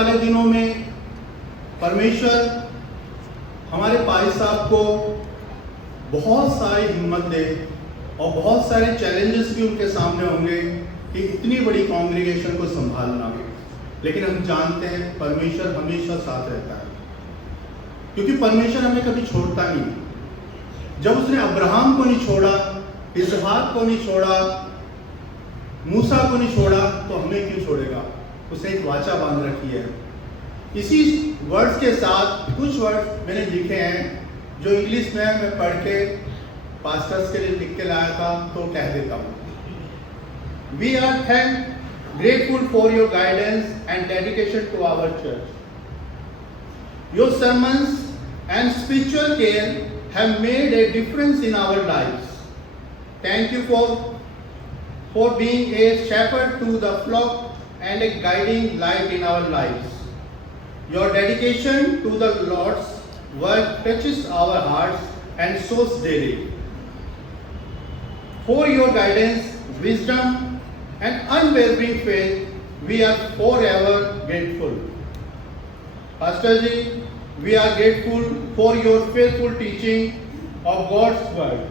वाले दिनों में परमेश्वर हमारे पाई साहब को बहुत सारी हिम्मत दे और बहुत सारे चैलेंजेस भी उनके सामने होंगे कि इतनी बड़ी कांग्रीगेशन को संभालना। लेकिन हम जानते हैं परमेश्वर हमेशा साथ रहता है, क्योंकि परमेश्वर हमें कभी छोड़ता नहीं। जब उसने अब्राहम को नहीं छोड़ा, इसहाक को नहीं छोड़ा, मूसा को नहीं छोड़ा, तो हमें क्यों छोड़ेगा? उसने एक वाचा बांध रखी है। इसी वर्ड्स के साथ कुछ वर्ड्स मैंने लिखे हैं जो इंग्लिश में मैं पढ़ के पास्टर्स के लिए लिख के लाया था, तो कह देता हूँ। We are grateful for your guidance and dedication to our church. Your sermons and spiritual care have made a difference in our lives. Thank you for being a shepherd to the flock and a guiding light in our lives. Your dedication to the Lord's work touches our hearts and souls daily. For your guidance, wisdom, and unwavering faith, we are forever grateful. Pastor Ji, we are grateful for your faithful teaching of God's word.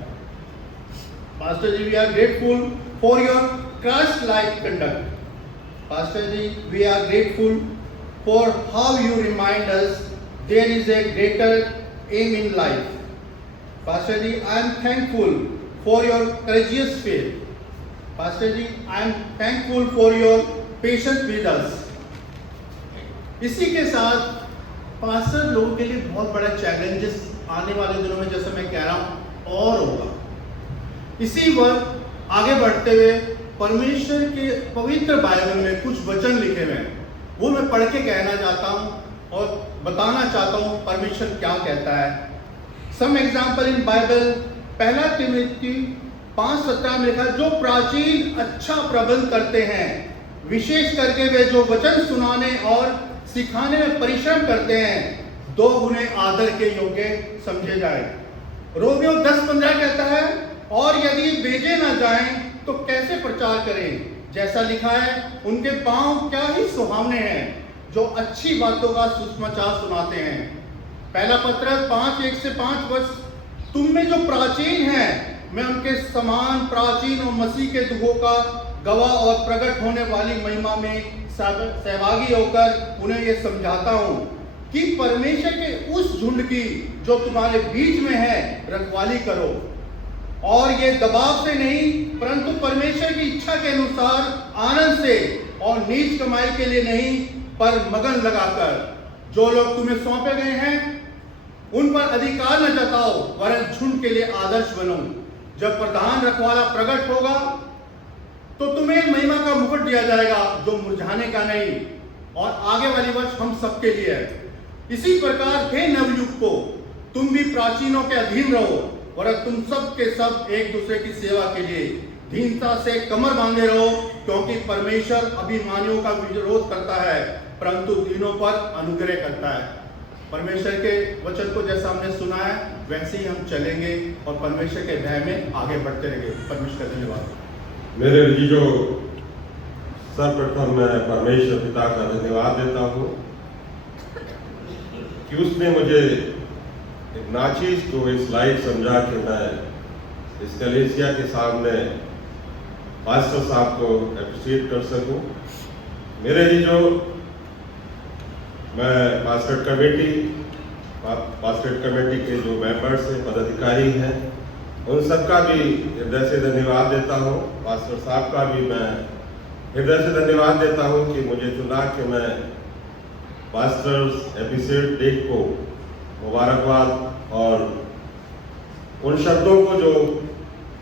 Pastor Ji, we are grateful for your Christ-like conduct. Pastor Ji, we are grateful for how you remind us there is a greater aim in life. Pastor Ji, I am thankful for your courageous faith. Pastor Ji, I am thankful for your patience with us. इसी के साथ pastor लोगों के लिए बहुत बड़ा challenges आने वाले दिनों में, जैसे मैं कह रहा हूँ, और होगा। इसी वक्त आगे बढ़ते हुए परमेश्वर के पवित्र बाइबल में कुछ वचन लिखे हुए हैं, वो मैं पढ़ के कहना चाहता हूँ और बताना चाहता हूँ परमेश्वर क्या कहता है। सम एग्जाम्पल इन बाइबल, पहला तिमोथी 5:17 में लिखा, जो प्राचीन अच्छा प्रबंध करते हैं, विशेष करके वे जो वचन सुनाने और सिखाने में परिश्रम करते हैं, 2 गुने आदर के योग्य समझे जाए। रोमियो 10:15 कहता है, और यदि भेजे ना जाएं तो कैसे प्रचार करें? जैसा लिखा है, उनके पांव क्या ही सुहावने हैं जो अच्छी बातों का सुसमाचार सुनाते हैं। पहला पत्रस 5:1-5 वर्ष, तुम में जो प्राचीन है, मैं उनके समान प्राचीन और मसीह के दुखों का गवाह और प्रकट होने वाली महिमा में सहभागी होकर उन्हें ये समझाता हूँ कि परमेश्वर के उस झुंड की जो तुम्हारे बीच में है रखवाली करो, और ये दबाव से नहीं परंतु परमेश्वर की इच्छा के अनुसार आनंद से, और नीच कमाई के लिए नहीं पर मगन लगाकर। जो लोग तुम्हें सौंपे गए हैं उन पर अधिकार न जताओ, वरन झुंड के लिए आदर्श बनो। जब प्रधान रखवाला प्रकट होगा तो तुम्हें महिमा का मुकुट दिया जाएगा जो मुरझाने का नहीं, और आगे वाली वर्ष हम सबके लिए है। इसी प्रकार हे नवयुग को, तुम भी प्राचीनों के अधीन रहो, और तुम सब के सब एक दूसरे की सेवा के लिए दीनता से कमर बांधे रहो, क्योंकि परमेश्वर अभिमानियों का विरोध करता है परंतु दीनों पर अनुग्रह करता है। परमेश्वर के वचन को जैसा हमने सुना है वैसे ही हम चलेंगे और परमेश्वर के भय में आगे बढ़ते रहेंगे। परमेश्वर का धन्यवाद। मेरे जो सर्वप्रथम मैं परमेश्वर पिता का धन्यवाद देता हूँ कि उसने मुझे एक नाचीज को इस लायक समझा कि मैं इस कलीसिया के सामने पास्टर साहब को एप्रिशिएट कर सकूं। मेरे ही जो मैं पास्टर कमेटी के जो मेंबर्स हैं, पदाधिकारी हैं, उन सबका भी हृदय से धन्यवाद देता हूँ। पास्टर साहब का भी मैं हृदय से धन्यवाद देता हूँ कि मुझे चुना कि मैं पास्टर्स एपिसोड डे को मुबारकबाद और उन शब्दों को जो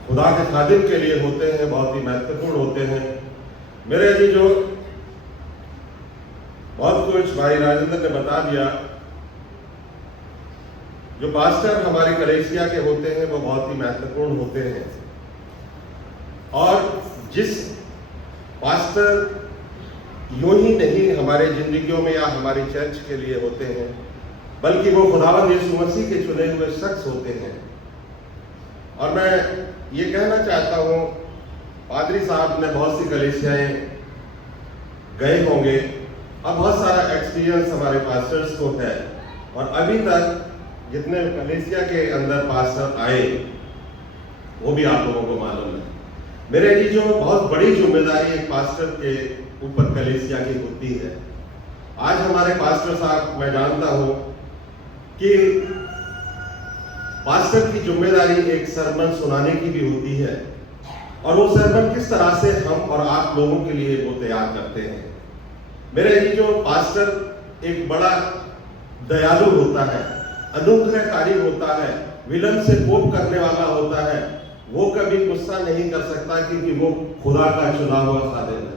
खुदा के खादिम के लिए होते हैं, बहुत ही महत्वपूर्ण होते हैं। मेरे जी जो बहुत कुछ भाई राजेंद्र ने बता दिया, जो पास्टर हमारे कलीसिया के होते हैं वो बहुत ही महत्वपूर्ण होते हैं, और जिस पास्टर यूं ही नहीं हमारे जिंदगियों में या हमारी चर्च के लिए होते हैं, बल्कि वो खुदावंद यीशु मसीह के चुने हुए शख्स होते हैं। और मैं ये कहना चाहता हूँ, पादरी साहब ने बहुत सी कलीसियाएं गए होंगे, अब बहुत सारा एक्सपीरियंस हमारे पास्टर्स को है और अभी तक जितने कलीसिया के अंदर पास्टर आए वो भी आप लोगों को मालूम है। मेरे जी जो बहुत बड़ी जिम्मेदारी एक पास्टर के ऊपर कलीसिया की होती है। आज हमारे पास्टर साहब, मैं जानता हूं कि पास्टर की जिम्मेदारी एक सरमन सुनाने की भी होती है और वो सरमन किस तरह से हम और आप लोगों के लिए वो तैयार करते हैं। मेरे जी जो पास्टर एक बड़ा दयालु होता है, अनुग्रहकारी होता है, विलंब से कोप करने वाला होता है, वो कभी गुस्सा नहीं कर सकता क्योंकि वो खुदा का चुना हुआ खादिम है।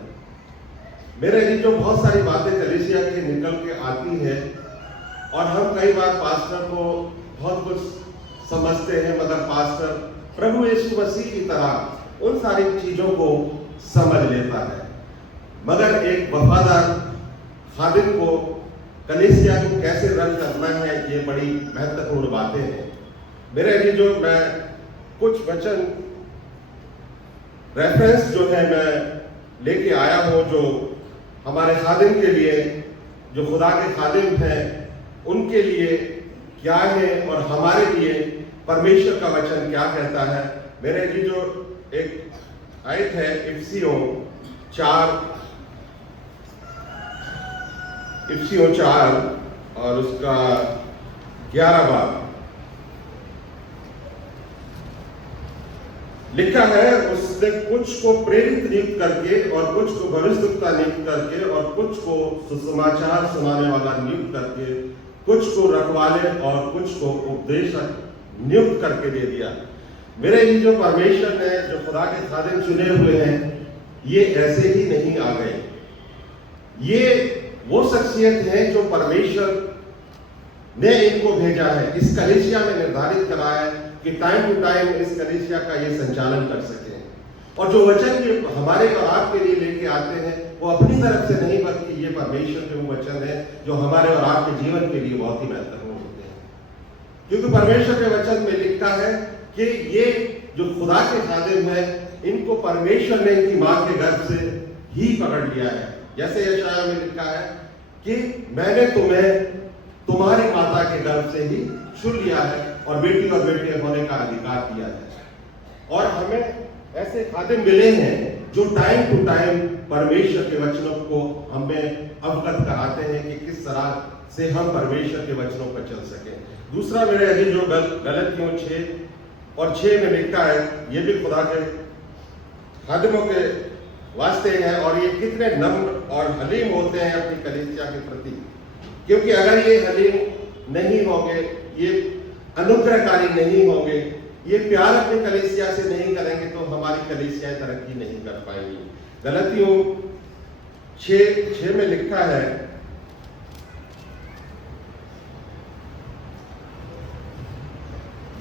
मेरे जी जो बहुत सारी बातें कलीसिया की निकल के आती है और हम कई बार पास्टर को बहुत कुछ समझते हैं, मगर पास्टर प्रभु यीशु मसीह की तरह उन सारी चीजों को समझ लेता है। मगर एक वफादार खादिम को कलीसिया को कैसे रन करना है, ये बड़ी महत्वपूर्ण बातें हैं। मेरे जी जो मैं कुछ वचन रेफरेंस जो है मैं लेके आया हूं, जो हमारे खादिम के लिए, जो खुदा के खादिम हैं उनके लिए क्या है और हमारे लिए परमेश्वर का वचन क्या कहता है। मेरे जी जो एक आयत है इफिसियों 4 और उसका 11 लिखा है, उसने कुछ को प्रेरित नियुक्त करके और कुछ को भविष्यवक्ता नियुक्त करके और कुछ को सुसमाचार सुनाने वाला नियुक्त करके, कुछ को रखवाले और कुछ को उपदेशक नियुक्त करके दे दिया। मेरे लिए जो परमेश्वर ने जो खुदा के खादिम चुने हुए हैं, ये ऐसे ही नहीं आ गए। ये वो शख्सियत है जो परमेश्वर ने इनको भेजा है, इस कलीसिया में निर्धारित करा है कि टाइम टू टाइम इस कलीसिया का ये संचालन कर सके। और जो वचन जो हमारे और आपके लिए लेके आते हैं वो अपनी तरफ से नहीं, बल्कि ये परमेश्वर के वो वचन है जो हमारे और आपके जीवन के लिए बहुत ही महत्वपूर्ण होते हैं। क्योंकि परमेश्वर के वचन में लिखा है कि ये जो खुदा के खादिम है, इनको परमेश्वर ने इनकी मां के गर्भ से ही पकड़ लिया है। जैसे यशायाह में लिखा है कि मैंने तुम्हें तुम्हारी माता के गर्भ से ही चुन लिया है और बेटी और बेटे होने का अधिकार दिया है। और हमें ऐसे खादिम मिले हैं जो टाइम टू टाइम परमेश्वर के वचनों को हमें अवगत कराते हैं कि किस तरह से हम परमेश्वर के वचनों पर चल सके। दूसरा मेरे अभी जो गलतियों 6 में लिखा है, ये भी खुदा के खादिमों के वास्ते है और ये कितने नम्र और हलीम होते हैं अपनी कलीसिया के प्रति। क्योंकि अगर ये हलीम नहीं होंगे, ये अनुग्रहकारी नहीं होंगे, ये प्यार अपनी कलीसिया से नहीं करेंगे, तो हमारी कलीसियाएं तरक्की नहीं कर पाएंगी। गलतियों 6 में लिखा है,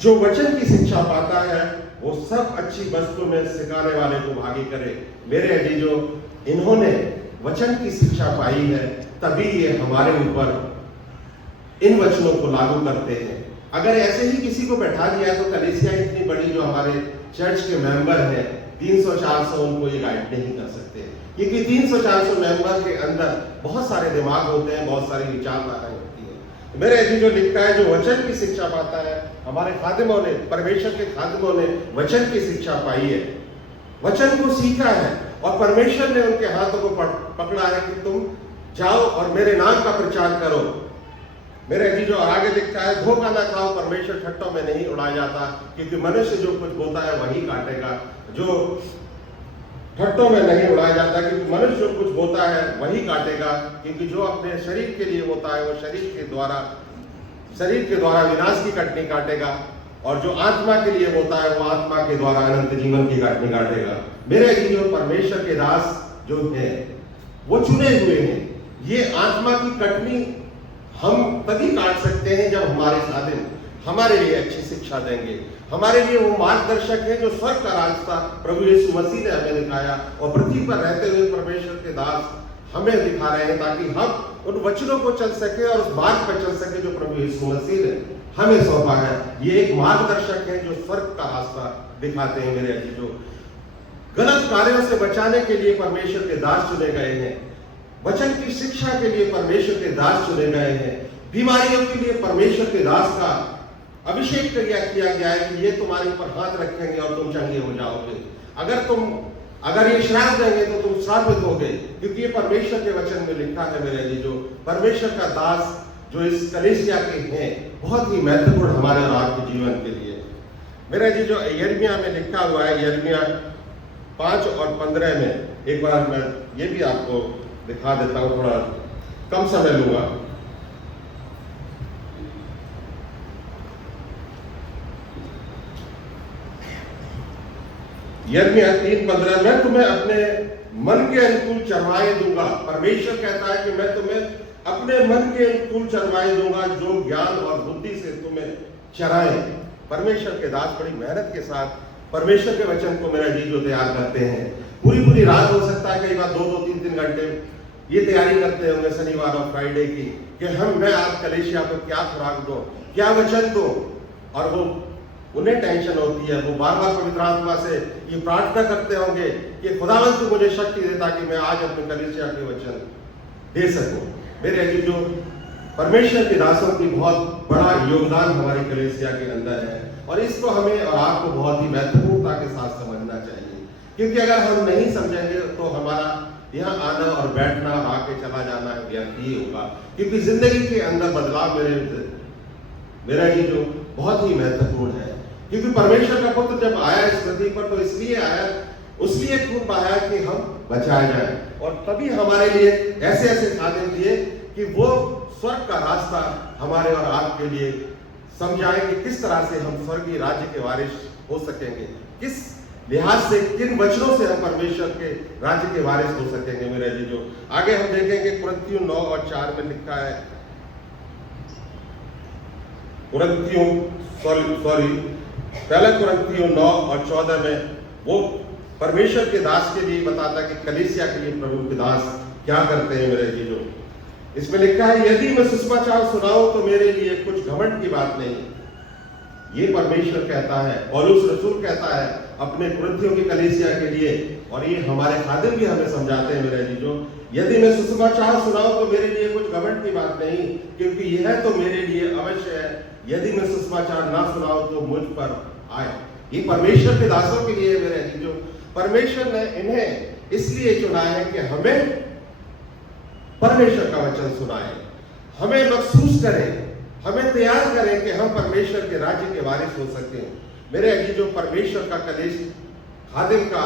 जो वचन की शिक्षा पाता है वो सब अच्छी वस्तु में सिखाने वाले को भागी करे। मेरे अजीजों, इन्होंने वचन की शिक्षा पाई है, तभी ये हमारे ऊपर इन वचनों को लागू करते हैं। अगर ऐसे ही किसी को बैठा दिया तो कलीसिया इतनी बड़ी जो हमारे चर्च के मेंबर हैं 300-400 उनको ये गाइड नहीं कर सकते, क्योंकि 300-400 मेंबर के अंदर बहुत सारे दिमाग होते हैं, बहुत सारी विचारधाराएं होती हैं। मेरे अजीज जो लिखता है, जो वचन की शिक्षा पाता है, हमारे खादिमों ने, परमेश्वर के खादिमों ने वचन की शिक्षा पाई है, वचन को सीखा है और परमेश्वर ने उनके हाथों को पकड़ा है कि तुम जाओ और मेरे नाम का प्रचार करो। मेरे अजीजों आगे लिखता है, धोखा ना खाओ, परमेश्वर ठट्टों में नहीं उड़ाया जाता, क्योंकि मनुष्य जो कुछ बोता है वही काटेगा। जो ठट्टों में नहीं उड़ाया जाता, क्योंकि मनुष्य जो कुछ बोता है वही काटेगा, क्योंकि जो अपने शरीर के लिए होता है वो शरीर के द्वारा विनाश की कटनी काटेगा, और जो आत्मा के लिए होता है वो आत्मा के द्वारा अनंत जीवन की कटनी काटेगा। मेरे अजीजों, परमेश्वर के दास जो है वो चुने हुए हैं। ये आत्मा की कटनी हम तभी काट सकते हैं जब हमारे खादिम हमारे लिए अच्छी शिक्षा देंगे। हमारे लिए वो मार्गदर्शक है जो स्वर्ग का रास्ता प्रभु यीशु मसीह ने हमें दिखाया, और पृथ्वी पर रहते हुए परमेश्वर के दास हमें दिखा रहे हैं, ताकि हम उन वचनों को चल सके और उस मार्ग पर चल सके जो प्रभु यीशु मसीह ने हमें सौंपा है। ये एक मार्गदर्शक है जो स्वर्ग का रास्ता दिखाते हैं। मेरे जो गलत कार्यों से बचाने के लिए परमेश्वर के दास चुने गए हैं, वचन की शिक्षा के लिए परमेश्वर के दास चुने गए हैं। बीमारियों के लिए परमेश्वर के दास का अभिषेक किया गया है कि ये तुम्हारे ऊपर हाथ रखेंगे और तुम चंगे हो जाओगे। अगर ये श्राप देंगे तो तुम श्रापित होगे, क्योंकि ये परमेश्वर के वचन में लिखा है मेरे जी। जो परमेश्वर का दास जो इस कलीसिया के हैं, बहुत ही महत्वपूर्ण हमारे और आपके जीवन के लिए मेरे जी। जो यिर्मयाह में लिखा हुआ है, यिर्मयाह 5 और 15 में, एक बार मैं ये भी आपको दिखा देता हूं, थोड़ा कम समय लूंगा। यिर्मयाह 3:15, मैं तुम्हें अपने मन के अनुकूल चरवाहे दूंगा। परमेश्वर कहता है कि मैं तुम्हें अपने मन के अनुकूल चरवाहे दूंगा, जो ज्ञान और बुद्धि से तुम्हें चराए। परमेश्वर के दास बड़ी मेहनत के साथ परमेश्वर के वचन को मेरा जी जो तैयार करते हैं। पूरी रात हो सकता है, कई बार 2-2, 3-3 घंटे ये तैयारी करते होंगे शनिवार और फ्राइडे की, कि मैं आज कलीसिया को क्या खुराक दूं, क्या वचन दूं। और वो उन्हें टेंशन होती है, वो बार-बार पवित्र आत्मा से ये प्रार्थना करते होंगे कि खुदावंद तू मुझे शक्ति दे ताकि मैं आज अपने कलीसिया के वचन दे सकूं। मेरे अजीज, जो परमेश्वर के दासों की बहुत बड़ा योगदान हमारी कलीसिया के अंदर है, और इसको हमें और आपको बहुत ही महत्वपूर्णता के साथ समझना चाहिए, क्योंकि अगर हम नहीं समझेंगे तो हमारा यहाँ आना और बैठना और आके चला जाना व्यर्थ ही होगा। क्योंकि जिंदगी के अंदर बदलाव मेरा जी जो बहुत ही महत्वपूर्ण है। क्योंकि परमेश्वर का पुत्र जब आया इस पृथ्वी पर, तो इसलिए आया, उसलिए खून बहाया कि हम बचाए जाए, और तभी हमारे लिए ऐसे खादिम दिए कि वो स्वर्ग का रास्ता हमारे और आपके लिए समझाए कि किस तरह से हम स्वर्गीय राज्य के वारिस हो सकेंगे, किस लिहाज से, किन वचनों से हम परमेश्वर के राज्य के वारिस हो सकेंगे। मेरे जी जो आगे हम देखेंगे, कुरिन्थियों 9 और 4 में लिखा है, पहला कुरिन्थियों 9 और 14 में वो परमेश्वर के दास के लिए बताता कि कलीसिया के लिए प्रभु के दास क्या करते हैं। मेरे जी जो इसमें लिखा है, यदि मैं सुसमाचार सुनाऊं तो मेरे लिए कुछ घमंड की बात नहीं। ये परमेश्वर कहता है, पौलुस रसूल कहता है अपने कुरिन्थियों की कलीसिया के लिए, और ये हमारे खादिम भी हमें समझाते हैं मेरे जी जो, यदि मैं सुसमाचार सुनाऊं तो मेरे लिए कुछ घमंड की बात नहीं, क्योंकि यह तो मेरे लिए अवश्य है, यदि मैं सुसमाचार ना सुनाऊं तो मुझ पर आए। ये परमेश्वर के दासों के लिए मेरे जी जो, परमेश्वर ने इन्हें इसलिए चुना है कि हमें परमेश्वर का वचन सुनाए, हमें महसूस करें, हमें तैयार करें कि हम परमेश्वर के राज्य के वारिस हो सकें। मेरे अजीज, जो परमेश्वर का खादिम का,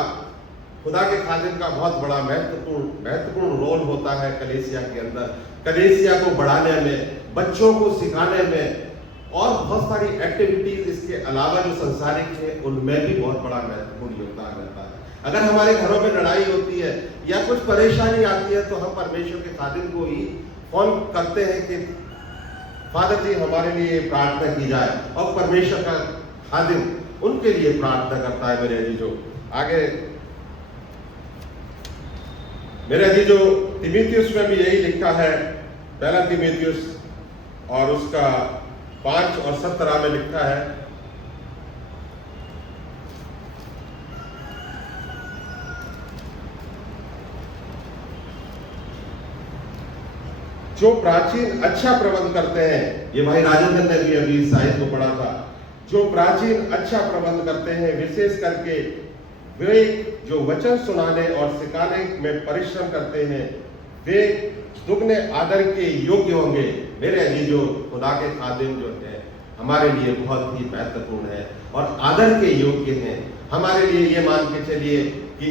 खुदा के खादिम का बहुत बड़ा महत्वपूर्ण रोल होता है कलीसिया के अंदर, कलीसिया को बढ़ाने में, बच्चों को सिखाने में, और बहुत सारी एक्टिविटीज इसके अलावा जो संसारिक है उनमें भी बहुत बड़ा महत्वपूर्ण योगदान रहता है। अगर हमारे घरों में लड़ाई होती है या कुछ परेशानी आती है, तो हम परमेश्वर के खादिम को ही फोन करते हैं कि फादर जी हमारे लिए प्रार्थना की जाए, और परमेश्वर का खादिम उनके लिए प्रार्थना करता है। मेरे अजीजों, आगे मेरे अजीजों, तीमुथियुस में भी यही लिखा है, पहला तीमुथियुस और उसका 5 और 17 में लिखा है, जो प्राचीन अच्छा प्रबंध करते हैं, ये भाई राजेंद्र ने भी अभी साहित्य को पढ़ा था, जो प्राचीन अच्छा प्रबंध करते हैं, विशेष करके वे जो वचन सुनाने और सिखाने में परिश्रम करते हैं, वे दुगने आदर के योग्य होंगे। मेरे अजीजों, खुदा के खादिम जो है हमारे लिए बहुत ही महत्वपूर्ण है और आदर के योग्य हैं हमारे लिए। ये मान के चलिए कि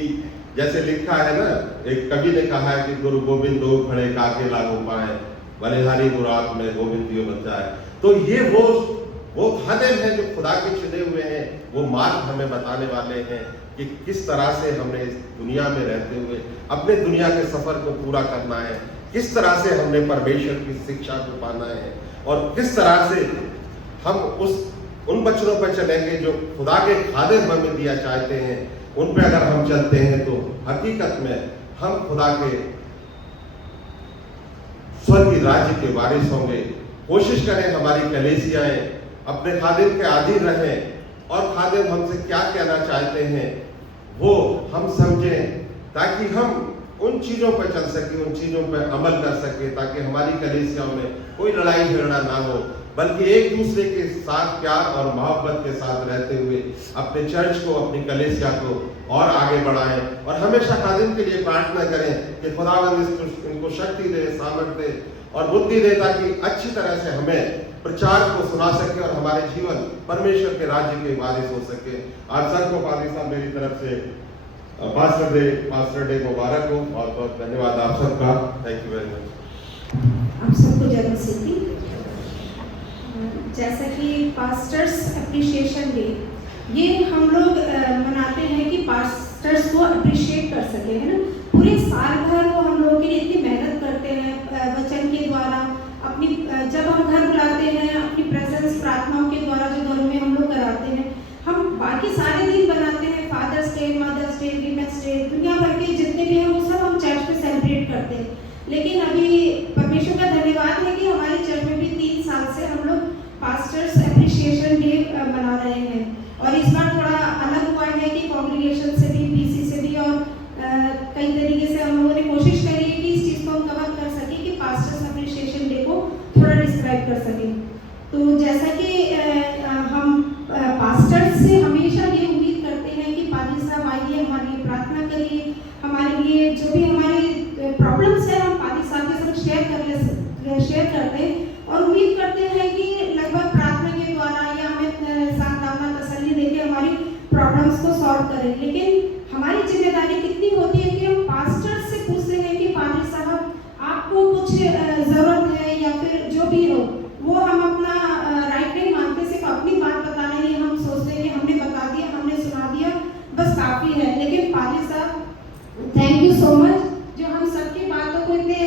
जैसे लिखा है ना, एक कवि ने कहा है कि गुरु गोविंद दो खड़े काके लागू पाए, बलिहारी मुराद में गोविंद दियो बचाए। तो ये वो खादिम है जो खुदा के चुने हुए हैं, वो मार्ग हमें बताने वाले हैं कि किस तरह से हमने इस दुनिया में रहते हुए अपने दुनिया के सफर को पूरा करना है, किस तरह से हमने परमेश्वर की शिक्षा को पाना है, और किस तरह से हम उन वचनों पर चलेंगे जो खुदा के खादिम हमें दिया चाहते हैं। उन पे अगर हम चलते हैं तो हकीकत में हम खुदा के स्वर्गीय राज्य के वारिस होंगे। कोशिश करें हमारी कलीसियाएं अपने खादिम के अधीन रहें, और खादिम हमसे क्या कहना चाहते हैं वो हम समझें, ताकि हम उन चीज़ों पर चल सके, उन चीज़ों पर अमल कर सके, ताकि हमारी कलीसियाओं में कोई लड़ाई झगड़ा ना हो, बल्कि एक दूसरे के साथ प्यार और मोहब्बत के साथ रहते हुए अपने चर्च को, अपनी कलीसिया को और आगे बढ़ाएं। और हमेशा खादिम के लिए प्रार्थना करें कि खुदावंद इनको शक्ति दे, सामर्थ्य दे और बुद्धि दे, ताकि अच्छी तरह से हमें प्रचार को सुना सके और हमारे जीवन परमेश्वर के राज्य के वारिस हो सके। आप सबको पादरी साहब मेरी तरफ से पास्टर डे मुबारक हो। बहुत बहुत धन्यवाद आप सबका। Thank you very much. आप सबको जय मसीह। जैसा कि पास्टर्स एप्रिशिएशन डे, ये हम लोग मनाते हैं कि पास्टर्स को अप्रिशिएट कर सके, है ना। पूरे साल भर वो हम लोगों के लिए इतनी मेहनत करते हैं वचन के द्वारा, अपनी जब हम घर बुलाते हैं अपनी प्रेजेंस प्रार्थनाओं के द्वारा जो घरों में हम लोग कराते हैं, हम बाकी सारे दिन बनाते हैं, father's day, mother's day, women's day, दुनिया भर के जितने भी हैं वो सब हम चर्च में सेलिब्रेट करते हैं। लेकिन अभी परमेश्वर का धन्यवाद है कि हमारे चर्च में भी 3 साल से हम लोग पास्टर्स एप्रिशिएशन डे मना रहे हैं। और इस बार थोड़ा अलग हुआ है कि कांग्रीगेशन से भी, पीसी से भी और कई तरीके से हम लोगों ने कोशिश करी है कि इस चीज़ को हम कवर कर सकें कि पास्टर्स एप्रिशिएशन डे को थोड़ा डिस्क्राइब कर सकें। तो जैसा कि हम पास्टर्स से हमेशा ये उम्मीद करते हैं कि पादरी साहब आइए, हमारे लिए प्रार्थना करिए, हमारे लिए जो भी हमारी प्रॉब्लम्स है हम पादरी साहब के साथ शेयर करते हैं और उम्मीद करते हैं कि लगभग प्रार्थना के द्वारा या हमें सांत्वना तसल्ली देकर हमारी प्रॉब्लम्स को सॉल्व करें। लेकिन हमारी जिम्मेदारी कितनी होती है कि हम पास्टर्स से पूछते हैं कि पादरी साहब आपको कुछ ज़रूरत है या फिर जो भी हो, वो हम अपना राइट नहीं मानते, सिर्फ अपनी बात बताने नहीं, हम सोचते हैं कि हमने बता दिया, हमने सुना दिया, बस काफ़ी है। लेकिन पादरी साहब थैंक यू सो मच, जो हम सबकी बातों को इतने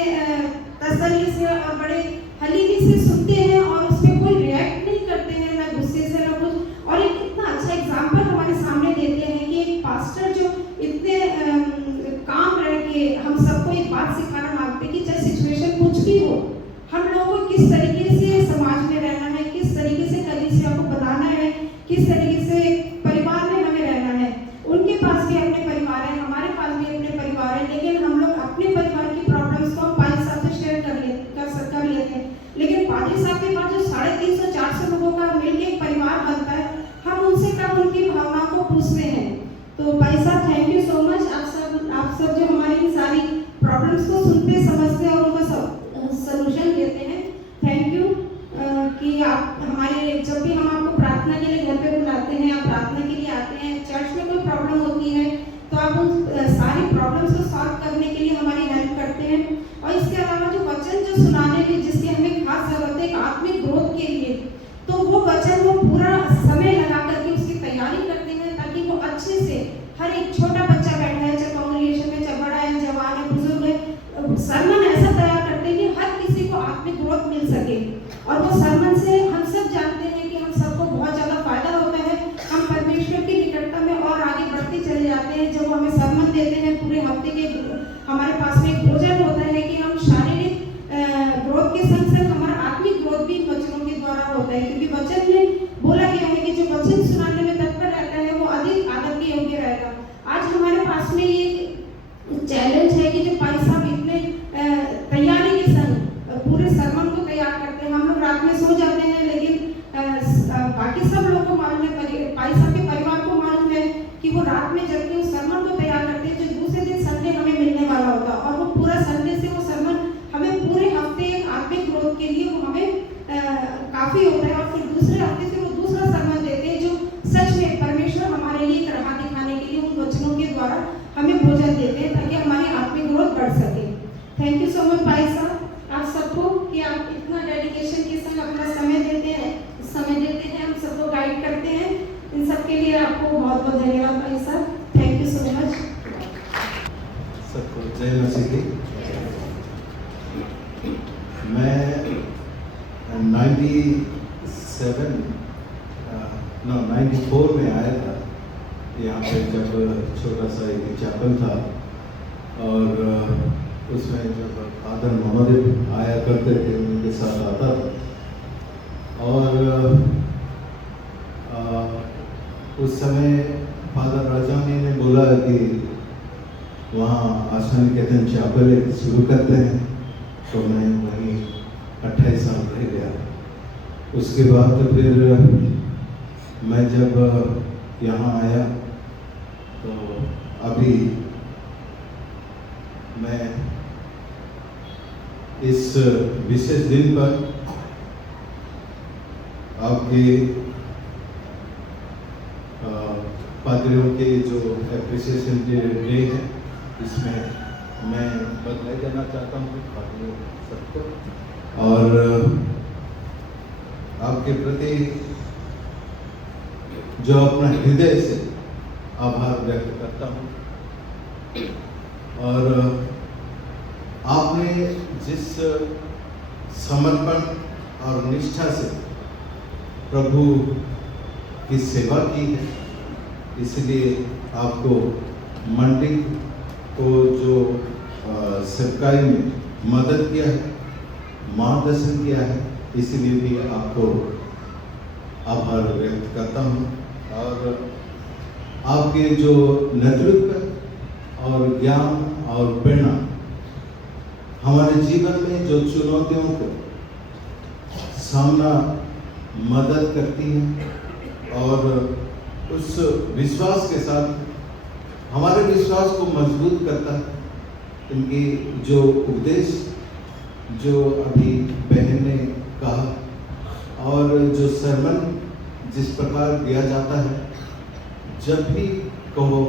तसल्ली से और बड़े हलीमी से सुनते हैं और उसमें कोई रिएक्ट नहीं करते हैं, ना गुस्से से ना कुछ, और एक इतना अच्छा एग्जाम्पल हमारे सामने देते हैं कि एक पास्टर जो इतने काम रह के हम सबको एक बात सिखाना मांगते कि चाहे सिचुएशन कुछ भी हो, हम लोगों को किस तरीके से समाज में रहना है, किस तरीके से कलीसिया को बनाना है, किस तरीके से परिवार में हमें रहना है। उनके पास भी अपने परिवार है, हमारे पास भी अपने परिवार है, लेकिन हम लोग अपने परिवार की प्रॉब्लम्स को पादरी साहब से शेयर कर लेते हैं। लेकिन पादरी साहब के पास जो 350-400 लोगों का मिलकर एक परिवार बनता है, हम उनसे कब उनकी भावनाओं को पूछते हैं। तो भाई साहब थैंक यू सो मच, आप सब जो हमारी सारी प्रॉब्लम्स को सुनते, समझते और उनका सलूशन देते हैं। थैंक यू कि आप हमारे, जब भी हम आपको प्रार्थना के लिए घर पे बुलाते हैं, आप प्रार्थना के लिए आते हैं, चर्च में कोई प्रॉब्लम होती है तो आप उन सारी प्रॉब्लम्स को सॉल्व करने के लिए हमारी हेल्प करते हैं। और इसके अलावा जो वचन जो सुनाने में जिसकी हमें खास जरूरत है आत्मिक ग्रोथ के लिए, तो वो वचन वो पूरा समय लगा करके उसकी तैयारी करते हैं, ताकि वो अच्छे से हर एक छोटा बच्चा बैठा है, चाहे कांग्रीगेशन में, चाहे बड़ा है, जवान है, बुजुर्ग है, सरमन ऐसा तैयार करते हैं कि हर किसी को आत्मिक ग्रोथ मिल सके। और वो सरमन से हम सब जानते हैं कि हम सबको बहुत ज़्यादा फायदा होता है, हम परमेश्वर की निकटता में और आगे बढ़ते चले जाते हैं। जब वो हमें सरमन देते हैं पूरे हफ्ते के, हमारे पास में एक भोजन होता है कि हम शारीरिक ग्रोथ के संग संग हमारा आत्मिक ग्रोथ भी वचनों के द्वारा होता है, क्योंकि वचन में बोला गया है कि जो वचन सुनाने में तत्पर रहता है वो अधिक आदर के योग्य रहेगा। आज हमारे पास में ये चैलेंज है कि जो भाई साहब इतने तैयारी के संग पूरे सरमन को तैयार करते हैं, हम लोग रात में सो जाते हैं, लेकिन बाकी सब लोगों को मालूम है, भाई साहब के परिवार को मालूम है कि वो रात में जब के उस सरमन को तैयार करते हैं जो दूसरे दिन संडे हमें मिलने वाला होता है, और वो पूरा संडे से वो सरमन हमें पूरे हफ्ते एक आत्मिक ग्रोथ के लिए वो हमें काफ़ी होता है। और फिर दूसरे हफ्ते से वो दूसरा सरमन देते हैं जो सच में परमेश्वर हमारे लिए एक राह दिखाने के लिए उन वचनों के द्वारा हमें भोजन देते हैं, ताकि हमारी आत्मिक ग्रोथ बढ़ सके। थैंक यू सो मच भाई साहब आप सबको कि आप इतना डेडिकेशन के संग अपना समय देते हैं, हम सबको गाइड करते हैं। इन सब के लिए आपको बहुत बहुत धन्यवाद भाई साहब, थैंक यू सो मच। सबको जय मसीह। मैं 94 में आया था यहाँ पे, जब छोटा सा एक चैपल था, और उसमें जब फादर मोहम्मद आया करते थे उनके साथ आता था। और उस समय फादर राजानी ने बोला कि वहाँ आशा निकेतन चैपल शुरू करते हैं, तो मैं वहीं 28 साल रह गया। उसके बाद फिर मैं जब यहाँ आया तो अभी मैं इस विशेष दिन पर आपके पादरियों के जो एप्रिसिएशन डे है, इसमें मैं बधाई देना चाहता हूँ पादरियों सबको, और आपके प्रति जो अपना हृदय से आभार व्यक्त करता हूँ। और आपने जिस समर्पण और निष्ठा से प्रभु की सेवा की है, इसलिए आपको मंडी को जो सेवकाई में मदद किया है, मार्गदर्शन किया है, इसलिए भी आपको आभार व्यक्त करता हूँ। और आपके जो नेतृत्व और ज्ञान और प्रेरणा हमारे जीवन में जो चुनौतियों को सामना मदद करती है, और उस विश्वास के साथ हमारे विश्वास को मजबूत करता है। इनकी जो उपदेश जो अभी बहन ने कहा, और जो सरमन जिस प्रकार दिया जाता है, जब भी कहो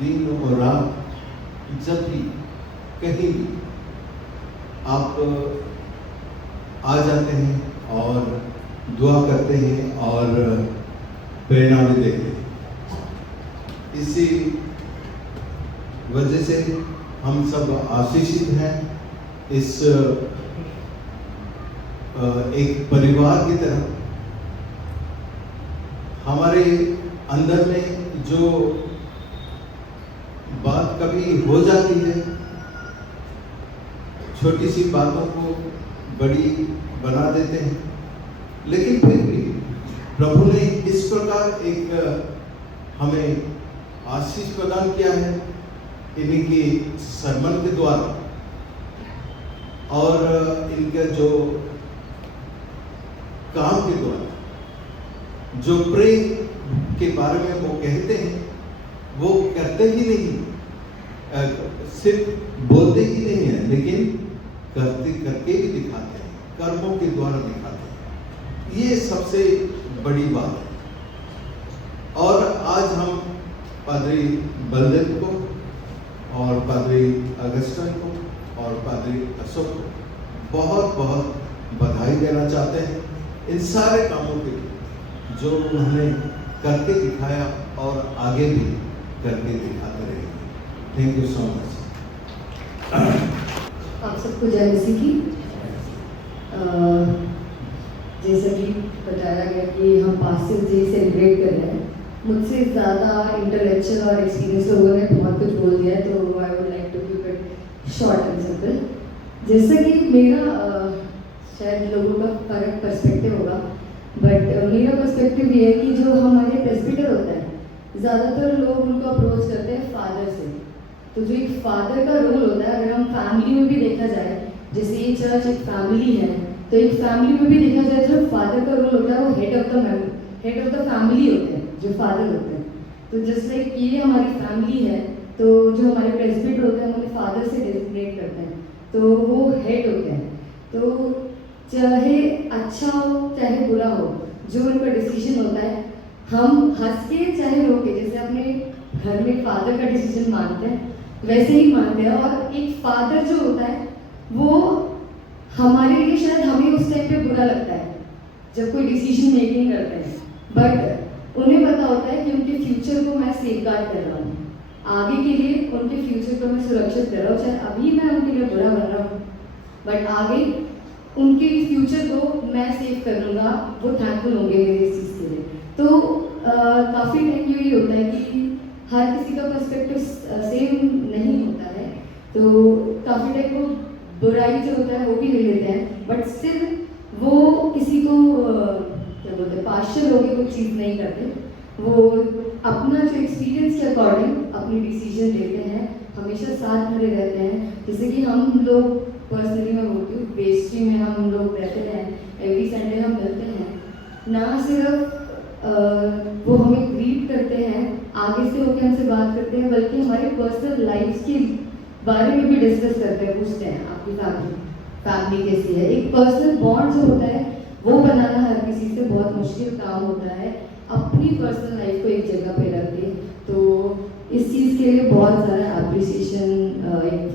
दिन और रात, जब भी कहीं भी आप आ जाते हैं और दुआ करते हैं और प्रेरणा भी देते हैं। इसी वजह से हम सब आशीषित हैं। इस एक परिवार की तरह हमारे अंदर में जो बात कभी हो जाती है, छोटी सी बातों को बड़ी बना देते हैं, लेकिन फिर भी प्रभु ने इस प्रकार एक हमें आशीष प्रदान किया है इन्हीं की सरमन के द्वारा, और इनके जो काम के द्वारा, जो प्रेम के बारे में वो कहते हैं, वो करते ही नहीं, सिर्फ बोलते ही नहीं है, लेकिन करते करके भी दिखाते हैं, कर्मों के द्वारा दिखाते हैं। ये सबसे बड़ी बात है। और आज हम पादरी बलदेव को और पादरी अगस्टन को और पादरी अशोक को बहुत बहुत बधाई देना चाहते हैं इन सारे कामों के लिए जो उन्होंने करके दिखाया और आगे भी करके दिखाते रहेंगे। Thank you so much. आप सबको जय मसीह की। जैसा कि बताया गया कि हम पास्टर्स डे सेलिब्रेट कर रहे हैं, मुझसे ज़्यादा इंटेलेक्चुअल और एक्सपीरियंस लोगों ने बहुत कुछ बोल दिया है, तो I would like to keep it short and simple. जैसा कि मेरा शायद लोगों का फर्क पर्सपेक्टिव होगा, बट मेरा पर्सपेक्टिव ये है कि जो हमारे प्रेस्बिटर होता है, ज़्यादातर लोग उनको अप्रोच करते हैं फादर से। तो जो एक फादर का रोल होता है, अगर हम फैमिली में भी देखा जाए, जैसे ये चर्च एक फैमिली है, तो एक फैमिली में भी देखा जाए जो फादर का रोल होता है वो हेड ऑफ द फैमिली होते हैं, जो फादर होते हैं। तो जस्ट लाइक ये हमारी फैमिली है, तो जो हमारे प्रेस्बिटर होते हैं उन्हें फादर से डेजिग्नेट करते हैं, तो वो हेड होते हैं। तो चाहे अच्छा हो चाहे बुरा हो, जो उनका डिसीजन होता है, हम हंस के चाहे रो के, जैसे अपने घर में फादर का डिसीजन मानते हैं वैसे ही मानते हैं। और एक फादर जो होता है वो हमारे लिए, शायद हमें उस टाइम पे बुरा लगता है जब कोई डिसीजन मेकिंग करते हैं, बट उन्हें पता होता है कि उनके फ्यूचर को मैं सेफगार्ड कर रहा हूँ, आगे के लिए उनके फ्यूचर को मैं सुरक्षित कर रहा हूँ। चाहे अभी मैं उनके लिए बुरा बन रहा हूँ, बट आगे उनके फ्यूचर को मैं सेव कर लूँगा, वो थैंकफुल होंगे मेरे इस चीज़ के लिए। तो काफ़ी टाइम यही होता है कि हर किसी का पर्सपेक्टिव सेम नहीं होता है, तो काफ़ी टाइम वो बुराई जो होता है वो भी ले लेते हैं, बट स्टिल वो किसी को क्या बोलते हैं, पार्शियल होकर कोई चीज़ नहीं करते। वो अपना जो एक्सपीरियंस के अकॉर्डिंग अपनी डिसीजन लेते हैं, हमेशा साथ खड़े रहते हैं। जैसे कि हम लोग पर्सनली मैं बोलती हूँ पेस्ट्री में हम लोग रहते हैं, एवरी संडे हम मिलते हैं, ना सिर्फ वो हमें ग्रीट करते हैं, आगे से होकर हमसे बात करते हैं, बल्कि हमारे पर्सनल लाइफ के बारे में भी डिस्कस करते हैं, पूछते हैं आपकी फैमिली कैसी है। एक पर्सनल बॉन्ड जो होता है वो बनाना हर किसी से बहुत मुश्किल काम होता है, अपनी पर्सनल लाइफ को एक जगह पे रख के। तो इस चीज़ के लिए बहुत ज़्यादा अप्रिसिएशन एक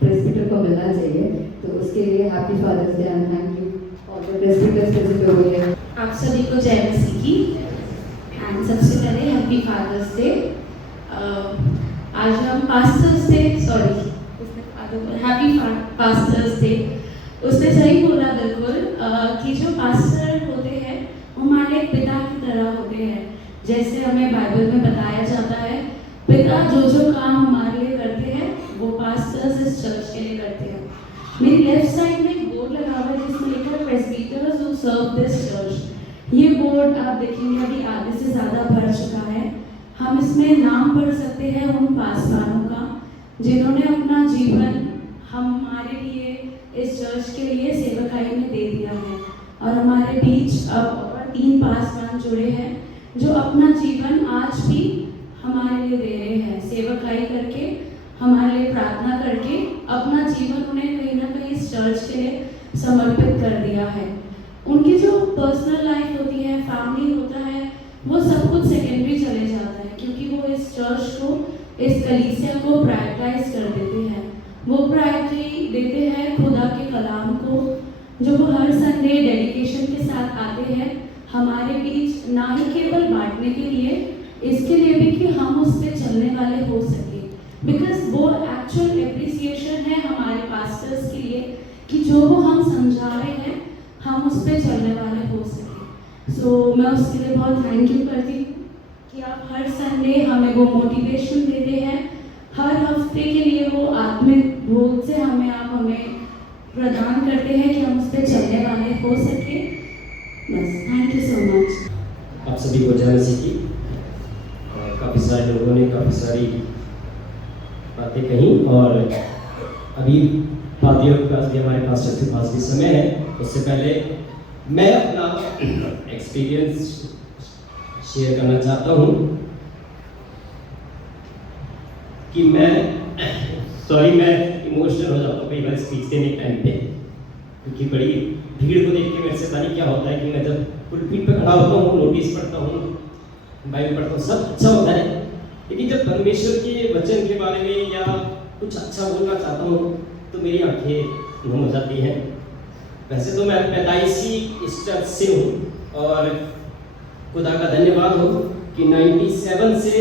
प्रेस्बिटर को मिलना चाहिए। तो उसके लिए happy Father's Day and thank you all the presbyters visit हुए हैं। आप सभी को जय मसीह की एंड सबसे पहले हैप्पी फादर्स डे। आज हम pastors day, sorry happy pastors day. उसने सही बोला बिल्कुल कि जो पास्टर होते हैं वो हमारे एक पिता की तरह होते हैं। जैसे हमें बाइबल में बताया जाता है पिता जो काम हमारे लिए करते हैं वो पास्टर्स इस चर्च के लिए करते हैं। मेरी लेफ्ट साइड में एक बोर्ड लगा हुआ है जिसमें लिखा है presbyters who serve this church. ये बोर्ड आप देखेंगे अभी आधे से ज़्यादा भर चुका है। हम इसमें नाम पढ़ सकते हैं उन पासवानों का जिन्होंने अपना जीवन हमारे लिए इस चर्च के लिए सेवकाई में दे दिया है। और हमारे बीच अब और 3 पासवान जुड़े हैं जो अपना जीवन आज भी हमारे लिए दे रहे हैं, सेवकाई करके, हमारे लिए प्रार्थना करके अपना जीवन उन्हें कहीं ना कहीं इस चर्च के लिए समर्पित कर दिया है। उनकी जो पर्सनल लाइफ होती है, फैमिली होता है, वो सब कुछ सेकेंडरी चले जाता है क्योंकि वो इस चर्च को, इस कलीसिया को प्रायोरिटाइज कर देते हैं। वो प्रायोरिटी देते हैं खुदा के कलाम को, जो वो हर संडे डेडिकेशन के साथ आते हैं हमारे बीच, ना ही केवल बांटने के लिए, इसके लिए भी कि हम उस पर चलने वाले हो सके। बिकॉज वो एक्चुअल एप्रिसिएशन है हमारे पास्टर्स के लिए कि जो वो हम समझा रहे हैं हम उस पर चलने वाले हो सके। सो मैं उसके लिए बहुत थैंक यू करती हूँ कि आप हर संडे हमें वो मोटिवेशन देते हैं, हर हफ्ते के लिए वो आत्मिक भोग से हमें प्रदान करते हैं कि हम उस पर चलने वाले हो सके। बस थैंक यू सो मच। आप सभी को जय मसीह की। काफ़ी सारे लोगों ने काफ़ी सारी बातें कही और अभी पादियों के पास भी, हमारे पास्टर के पास भी समय है। उससे पहले मैं अपना एक्सपीरियंस शेयर करना चाहता हूँ कि मैं इमोशनल हो जाता हूँ कई बार स्पीच देने के टाइम पे, क्योंकि बड़ी भीड़ को देख के मेरे से पता नहीं क्या होता है कि मैं जब पुलपिट पे खड़ा होता हूँ, नोटिस पढ़ता हूँ, बाइबल पढ़ता हूँ, सब अच्छा होता है, लेकिन जब परमेश्वर के वचन के बारे में या कुछ अच्छा बोलना चाहता हूँ तो मेरी आंखें नम हो जाती हैं। वैसे तो मैं पैदाइशी इस चर्च से हूँ और खुदा का धन्यवाद हो कि 97 से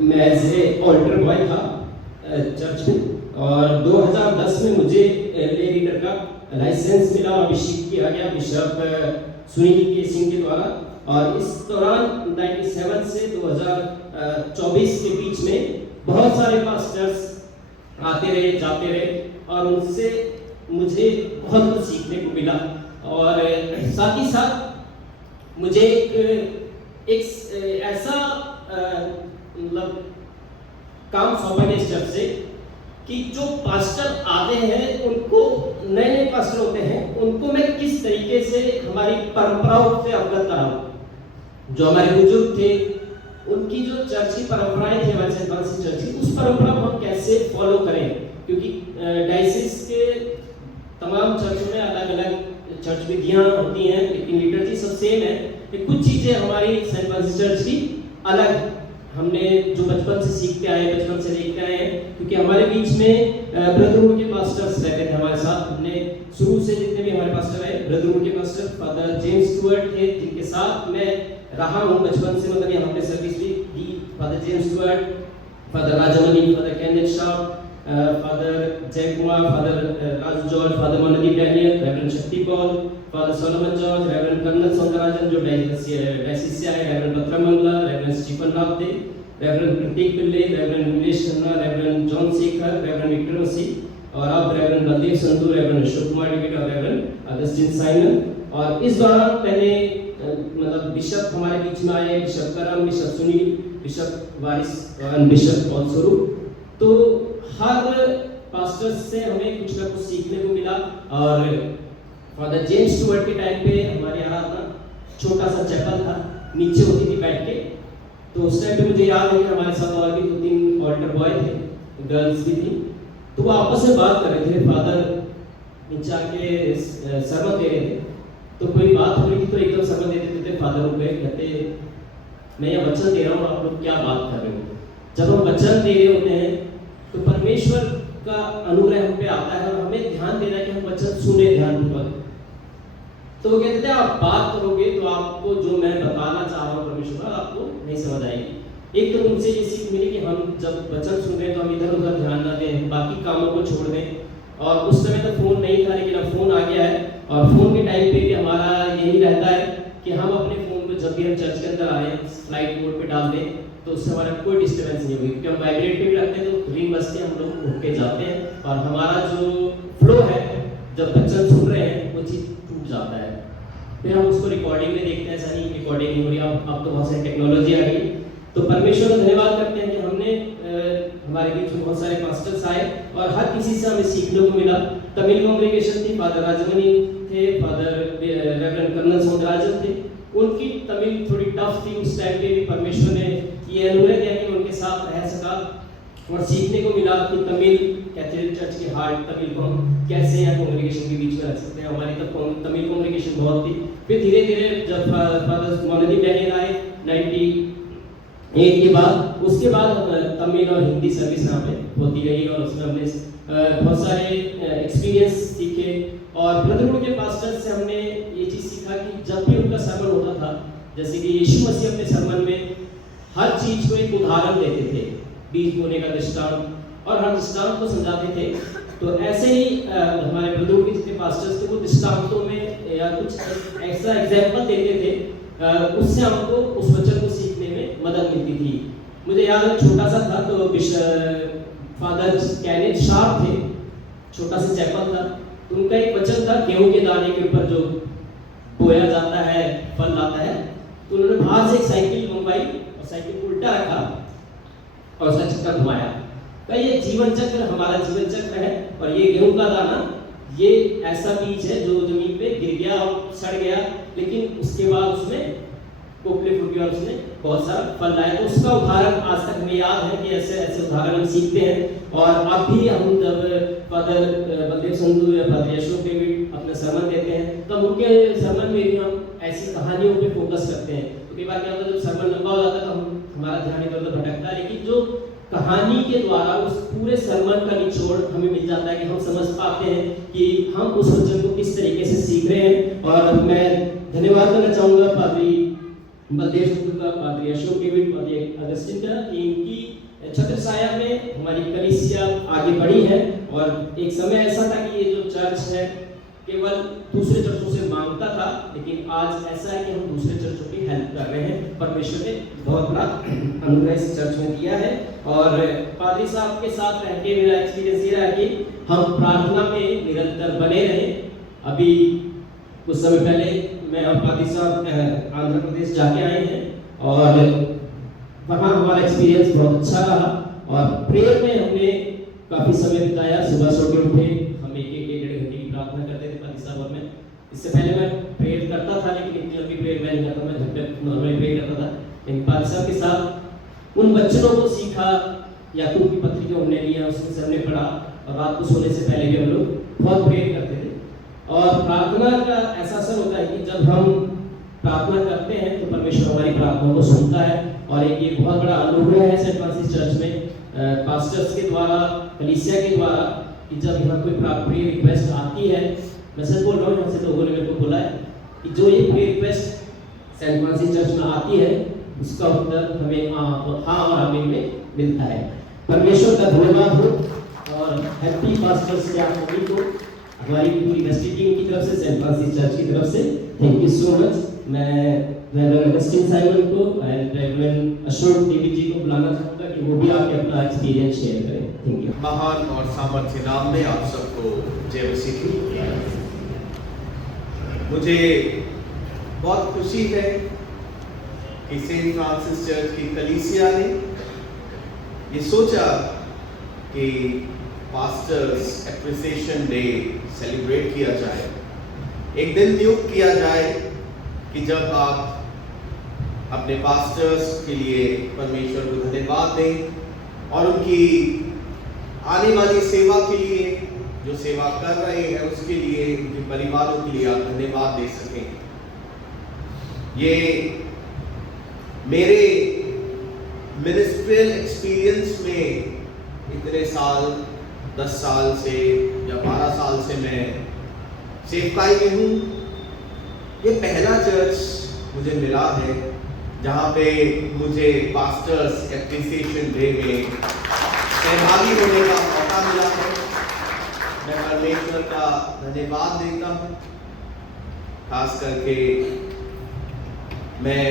मैं एज ए ऑल्टर बॉय था चर्च में, और 2010 में मुझे ले लीडर का लाइसेंस मिला और अभिषेक किया गया बिशप सुनील के सिंह के द्वारा। और इस दौरान 97 से 2024 के बीच में बहुत सारे पास्टर्स आते रहे, जाते रहे, और उनसे मुझे बहुत कुछ सीखने को मिला। और साथ ही साथ मुझे एक ऐसा मतलब काम सौंपा गया इस चर्च से कि जो पास्टर आते हैं उनको, नए नए पास्टर होते हैं, उनको मैं किस तरीके से हमारी परंपराओं से अवगत कराऊं। जो हमारे बुजुर्ग थे उनकी जो चर्च की परंपराएं थी, हमारे सेंट फ्रांसिस चर्च की, उस परंपरा को हम कैसे फॉलो करें, क्योंकि डायसिस के तमाम चर्चों में अलग अलग चर्च विधियां होती हैं, लेकिन लिटर्जी सब सेम है। कुछ चीजें हमारी सेंट फ्रांसिस चर्च की अलग, हमने जो बचपन से सीखते आए, बचपन से देखते आए हैं, क्योंकि हमारे बीच में ब्रदरहुड के पास्टर्स रहते थे हमारे साथ। हमने शुरू से जितने भी हमारे पास्टर आए, ब्रदरहुड के पास्टर फादर जेम्स स्टुअर्ट थे, जिनके साथ मैं रहा हूँ बचपन से, मतलब यहाँ पे सर्विस भी दी। Father James Stuart, father Rajamani, father Kenneth Shah, father Jai Kumar, father Raj George, father Mandeep Daniel, reverend Shakti Paul, father Solomon George, reverend colonel Soundararajan जो डायसिस से आए, reverend Patramangala, reverend Stephen Rao थे, reverend Prateek Pillai, reverend Nilesh Khanna, reverend John Shekhar, reverend Victor Masih, और अब reverend Baldev Sandhu, reverend Ashok Kumar David और reverend Augustine Simon. और इस दौरान मैंने मतलब बिशप हमारे बीच में आए, बिशप करम, बिशप सुनील, बिशप वारिस और बिशप पॉल स्वरूप। तो हर पास्टर्स से हमें कुछ ना कुछ सीखने को मिला। और फादर जेम्स स्टुअर्ट के टाइम पे हमारे यहाँ ना छोटा सा चैपल था, नीचे होती थी बैठ के। तो उस टाइम पे मुझे याद है कि हमारे साथ और भी 2-3 ऑल्टर बॉय थे, गर्ल्स भी थी। तो वो आपस में बात कर रहे थे, फादर नीचे आके सरमन दे रहे थे। तो कोई बात हो रही थी तो एकदम सरमन दे देते थे। फादर रुक गए, कहते मैं ये वचन दे रहा हूँ, आप लोग क्या बात कर रहे हो। जब हम वचन दे रहे होते हैं तो परमेश्वर का अनुग्रह हम पे आता है और हमें ध्यान देना है कि हम वचन सुने ध्यानपूर्वक। तो वो कहते थे आप बात करोगे तो आपको जो मैं बताना चाह रहा हूँ परमेश्वर, आपको नहीं समझ आएगी। एक तो उनसे ये सीख मिली कि हम जब वचन सुन रहे हैं तो हम इधर उधर ध्यान ना दें, बाकी कामों को छोड़ दें। और उस समय तो फोन नहीं था, लेकिन अब फोन आ गया है। और फोन के टाइम पे भी हमारा यही रहता है कि हम अपने फोन को जब भी हम चर्च के अंदर आए फ्लाइट मोड पे डाल दें तो उससे हमारा कोई डिस्टर्बेंस नहीं होगी, क्योंकि हम वाइब्रेट पे भी रखते हैं तो रिंग बजते हम लोग उठ के जाते हैं और हमारा जो फ्लो है जब वचन सुन रहे हैं वो चीज़ टूट जाता है। फिर हम उसको रिकॉर्डिंग में देखते हैं, ऐसा नहीं रिकॉर्डिंग नहीं हो रही। अब तो बहुत सारी टेक्नोलॉजी आ गई। तो परमेश्वर का धन्यवाद करते हैं कि हमने हमारे बीच में बहुत सारे पास्टर्स आए और हर किसी से हमें सीखने को मिला। तमिल कॉन्ग्रेगेशन थी, फादर राजमणि थे, फादर रेवरेंड कर्नल सौंदराजन थे। उनकी तमिल थोड़ी टफ थी उस टाइम पे भी। परमेश्वर ने ये अनुग्रह दिया कि मैं उनके साथ रह सका और सीखने को मिला कि तमिल कैथोलिक चर्च के हार्ट तमिल को हम कैसे यहाँ कॉन्ग्रेगेशन के बीच में रख सकते हैं। हमारी तब तमिल कॉन्ग्रेगेशन बहुत थी। फिर धीरे धीरे जब फादर मोनदीप डैनियल आए 98 के बाद, उसके बाद तमिल और हिंदी सर्विस यहाँ पे होती रही और उसमें हमने बहुत सारे एक्सपीरियंस सीखे। और ब्रदरहुड के पास्टर्स से हमने ये चीज़ सीखा कि जब भी उनका सरमन होता था, जैसे कि यीशु मसीह अपने सरमन में हर चीज़ को एक उदाहरण देते थे, बीज बोने का दृष्टांत और हर दृष्टांत को समझाते थे। तो ऐसे ही हमारे ब्रदरहुड के जितने पास्टर्स थे वो दृष्टांतों में या कुछ ऐसा एग्जाम्पल देते थे, उससे हमको उस वचन को सीखने में मदद मिलती थी। मुझे याद है छोटा सा था तो फादर कैनेथ शार्प थे, छोटा सा चैपल था। तो उनका एक वचन था गेहूं के दाने के ऊपर जो बोया जाता है फल लाता है। तो उन्होंने बाहर से एक साइकिल मंगवाई और साइकिल को उल्टा रखा और उसका चक्कर घुमाया। तो ये जीवन चक्र हमारा जीवन चक्र है और ये गेहूं का दाना ये ऐसा बीज है जो जमीन पे गिर गया और सड़ गया, लेकिन उसके बाद उसमें कोपले फूट गया और उसने बहुत सारा फल लाया। तो उसका उदाहरण आज तक हमें याद है कि ऐसे ऐसे उदाहरण हम सीखते हैं। और अब भी हम जब फादर बलदेव संधू या फादर अशोक डेविड अपना सरमन देते हैं तो उनके सरमन में भी हम ऐसी कहानियों पे फोकस करते हैं। तो कई बार क्या होता है जब सरमन लंबा हो जाता है तो हमारा ध्यान इधर उधर भटकता है, लेकिन जो कहानी के द्वारा उस पूरे सरमन का निचोड़ हमें मिल जाता है कि हम समझ पाते हैं कि हम उस वचन को किस तरीके से सीख रहे हैं। और मैं धन्यवाद करना चाहूँगा पादरी बलदेव संधू का, पादरी अशोक डेविड, पादरी अगस्टिन का, कि इनकी छत्र छाया में हमारी कलीसिया आगे बढ़ी है। और एक समय ऐसा था कि ये जो चर्च है केवल दूसरे चर्चों से मांगता था, लेकिन आज ऐसा है कि हम दूसरे चर्चों की हेल्प कर रहे हैं। परमेश्वर ने बहुत बड़ा अनुग्रह इस चर्च में दिया है। और पादरी साहब के साथ रह के मेरा एक्सपीरियंस ये रहा कि हम प्रार्थना में निरंतर बने रहें। अभी कुछ समय पहले मैं और पादरी साहब आंध्र प्रदेश जाके आए हैं और वहाँ हमारा एक्सपीरियंस बहुत अच्छा रहा। और प्रेयर में हमने काफ़ी समय बिताया। सुबह सो के उठे, हम एक 1-1.5 घंटे की प्रार्थना करते थे पादरी साहब और मैं। इससे पहले मैं प्रेयर करता था, लेकिन इतनी लंबी प्रेयर मैं नहीं करता, मैं झटपट नॉर्मली प्रेयर करता था। लेकिन पादरी साहब के साथ उन वचनों को सीखा, याकूब की पत्री जो हमने लिया उसमें से हमने पढ़ा और रात को सोने से पहले भी हम लोग बहुत प्रेयर करते थे। और प्रार्थना का ऐसा असर होता है कि जब हम प्रार्थना करते हैं तो परमेश्वर हमारी प्रार्थना को सुनता है। और एक ये बहुत बड़ा अनुग्रह है सेंट फ्रांसिस चर्च में पास्टर्स के द्वारा, कलीसिया के द्वारा, कि जब यहाँ कोई प्रेयर रिक्वेस्ट आती है, मैं सच बोल रहा हूँ, यहाँ से लोगों ने मेरे को बोला है कि जो ये prayer request Saint Francis church में आती है उसका उत्तर हमें हाँ और आमीन में मिलता है। परमेश्वर का धन्यवाद हो और हैप्पी पास्टर्स डे आप सभी को हमारी पूरी गस्टी टीम की तरफ से, सेंट फ्रांसिस चर्च की तरफ से थैंक यू सो मच। मैं रेवरेंड अगस्टिन साइमन को एंड रेवरेंड अशोक डेविड जी को बुलाना चाहूँगा कि वो भी आके अपना एक्सपीरियंस शेयर करें। Thank you. महान और सामर्थ्य नाम में आप सबको जय मसीह की। मुझे बहुत खुशी है कि सेंट फ्रांसिस चर्च की कलीसिया ने ये सोचा कि पास्टर्स एप्रिसिएशन डे सेलिब्रेट किया जाए, एक दिन नियुक्त किया जाए कि जब आप अपने पास्टर्स के लिए परमेश्वर को धन्यवाद दें और उनकी आने वाली सेवा के लिए, जो सेवा कर रहे हैं उसके लिए, उनके परिवारों के लिए आप धन्यवाद दे सकें। ये मेरे मिनिस्ट्रियल एक्सपीरियंस में इतने साल, 10 साल से या 12 साल से मैं सेवकाई में हूँ, ये पहला चर्च मुझे मिला है जहाँ पे मुझे पास्टर्स एप्रिसिएशन डे में सहभागी होने का मौका मिला है। मैं परमेश्वर का धन्यवाद देता हूँ। खास करके मैं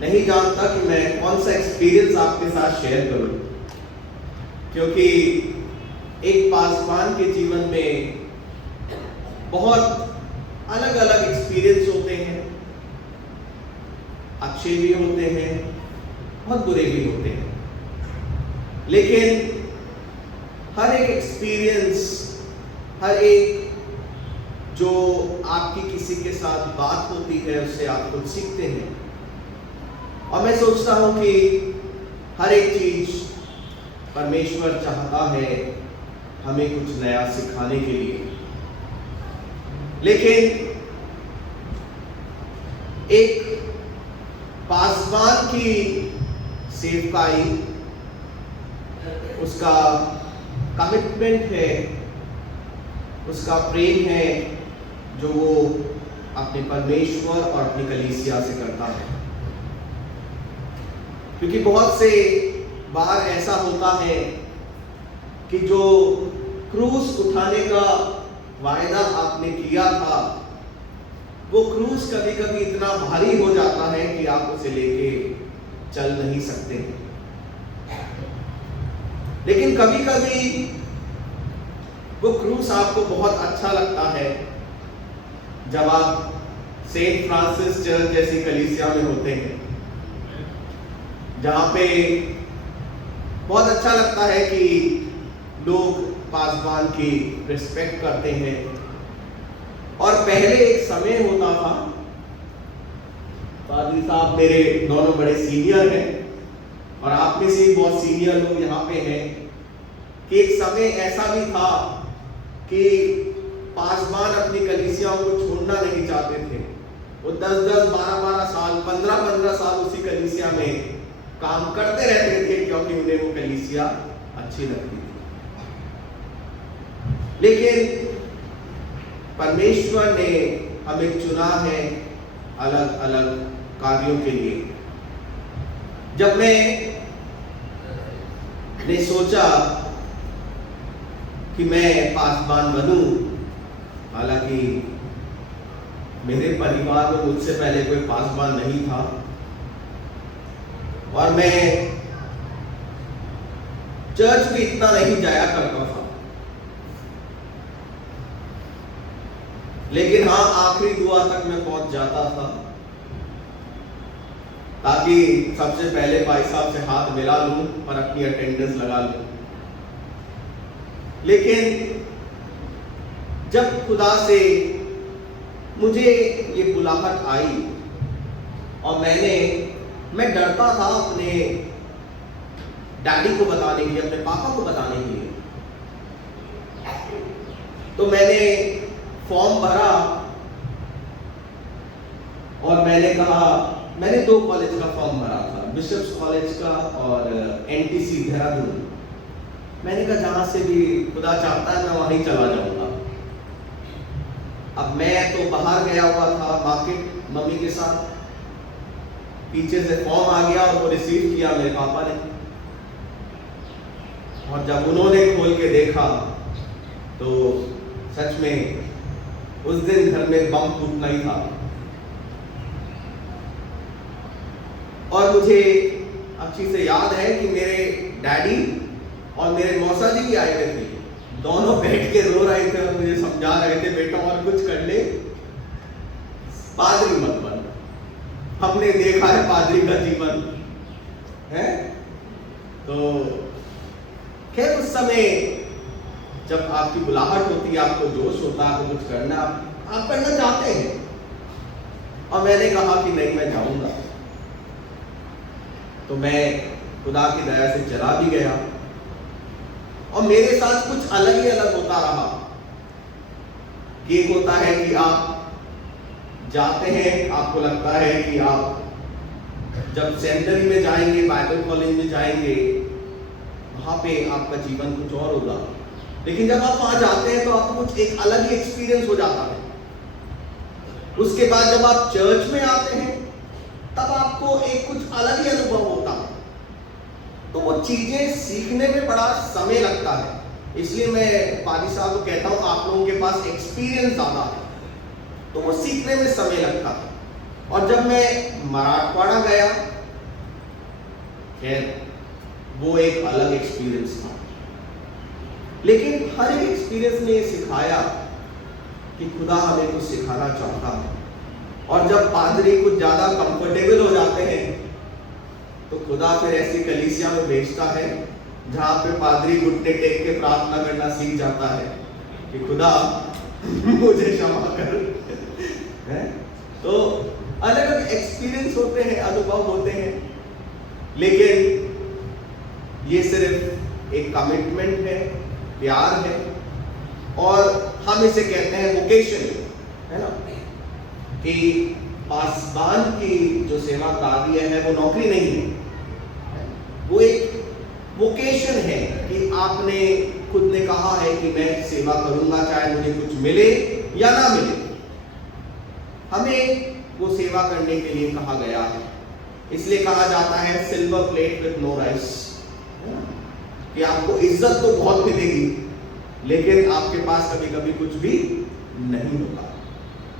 नहीं जानता कि मैं कौन सा एक्सपीरियंस आपके साथ शेयर करूं, क्योंकि एक पासवान के जीवन में बहुत अलग अलग एक्सपीरियंस होते हैं, अच्छे भी होते हैं, बहुत बुरे भी होते हैं, लेकिन हर एक एक्सपीरियंस, हर एक जो आपकी किसी के साथ बात होती है उससे आप कुछ सीखते हैं। और मैं सोचता हूं कि हर एक चीज परमेश्वर चाहता है हमें कुछ नया सिखाने के लिए, लेकिन एक पासवान की सेवकाई, उसका कमिटमेंट है, उसका प्रेम है जो वो अपने परमेश्वर और अपनी कलीसिया से करता है। क्योंकि बहुत से बार ऐसा होता है कि जो क्रूस उठाने का वायदा आपने किया था, वो क्रूस कभी कभी इतना भारी हो जाता है कि आप उसे लेके चल नहीं सकते। लेकिन कभी कभी वो क्रूस आपको बहुत अच्छा लगता है जब आप सेंट फ्रांसिस चर्च जैसी कलीसिया में होते हैं, जहां पे बहुत अच्छा लगता है कि लोग पासवान की रिस्पेक्ट करते हैं। और पहले एक समय होता था, पादरी साहब मेरे दोनों बड़े सीनियर हैं और आप में से बहुत सीनियर लोग यहाँ पे हैं, कि एक समय ऐसा भी था कि पासवान अपनी कलीसियाओं को छोड़ना नहीं चाहते थे। वो 10-10, 12-12 साल, 15-15 साल उसी कलीसिया में काम करते रहते थे, क्योंकि उन्हें वो कलीसिया अच्छी लगती थी। लेकिन परमेश्वर ने हमें चुना है अलग अलग कार्यों के लिए। जब मैंने सोचा कि मैं पासवान बनूं, हालांकि मेरे परिवार में मुझसे पहले कोई पासवान नहीं था और मैं चर्च भी इतना नहीं जाया करता था, लेकिन हाँ आखिरी दुआ तक मैं पहुंच जाता था ताकि सबसे पहले भाई साहब से हाथ मिला लूं और अपनी अटेंडेंस लगा लूं। लेकिन जब खुदा से मुझे ये बुलाहट आई और मैं डरता था अपने डैडी को बताने के लिए, अपने पापा को बताने के लिए, तो मैंने फॉर्म भरा और मैंने 2 कॉलेज का फॉर्म भरा था, बिशप्स कॉलेज का और एनटीसी देहरादून। मैंने कहा जहां से भी खुदा चाहता है मैं वहीं चला जाऊंगा। अब मैं तो बाहर गया हुआ था मार्केट मम्मी के साथ, पीछे से फॉर्म आ गया और वो रिसीव किया मेरे पापा ने, और जब उन्होंने खोल के देखा तो सच में उस दिन घर में बम फूटना ही था। और मुझे अच्छी से याद है कि मेरे डैडी और मेरे मौसा जी भी आए हुए थे, दोनों बैठ के रो रहे थे और मुझे समझा रहे थे, बेटा और कुछ कर ले, पादरी मत बन, हमने देखा है पादरी का जीवन है। तो समय जब आपकी बुलाहट होती है, आपको जोश होता है, आपको कुछ करना, आप करना चाहते हैं, और मैंने कहा कि नहीं मैं जाऊंगा, तो मैं खुदा की दया से चला भी गया, और मेरे साथ कुछ अलग ही अलग होता रहा। एक होता है कि आप जाते हैं, आपको लगता है कि आप जब सेमिनरी में जाएंगे, बाइबल कॉलेज में जाएंगे, वहां पे आपका जीवन कुछ और होगा, लेकिन जब आप वहां जाते हैं तो आपको कुछ एक अलग ही एक्सपीरियंस हो जाता है। उसके बाद जब आप चर्च में आते हैं तब आपको एक कुछ अलग ही अनुभव होता है। तो वो चीजें सीखने में बड़ा समय लगता है, इसलिए मैं पादी साहब को कहता हूं आप लोगों के पास एक्सपीरियंस ज्यादा है, तो वो सीखने में समय लगता है। और जब मैं मराठवाड़ा गया, खैर वो एक अलग एक्सपीरियंस था, लेकिन हर एक एक्सपीरियंस ने ये सिखाया कि खुदा हमें कुछ सिखाना चाहता है। और जब पादरी कुछ ज्यादा कंफर्टेबल हो जाते हैं तो खुदा फिर ऐसी कलीसिया में भेजता है जहां पे पादरी घुटने टेक के प्रार्थना करना सीख जाता है कि खुदा मुझे क्षमा कर। है? तो अलग अलग एक्सपीरियंस होते हैं, अनुभव होते हैं, लेकिन ये सिर्फ एक कमिटमेंट है, प्यार है, और हम इसे कहते हैं वोकेशन, है ना, कि पासबान की जो सेवा कार्य है वो नौकरी नहीं है, वो एक वोकेशन है कि आपने खुद ने कहा है कि मैं सेवा करूंगा, चाहे मुझे कुछ मिले या ना मिले। हमें वो सेवा करने के लिए कहा गया है, इसलिए कहा जाता है silver plate with no rice, कि आपको इज्जत तो बहुत मिलेगी लेकिन आपके पास कभी कभी कुछ भी नहीं होगा।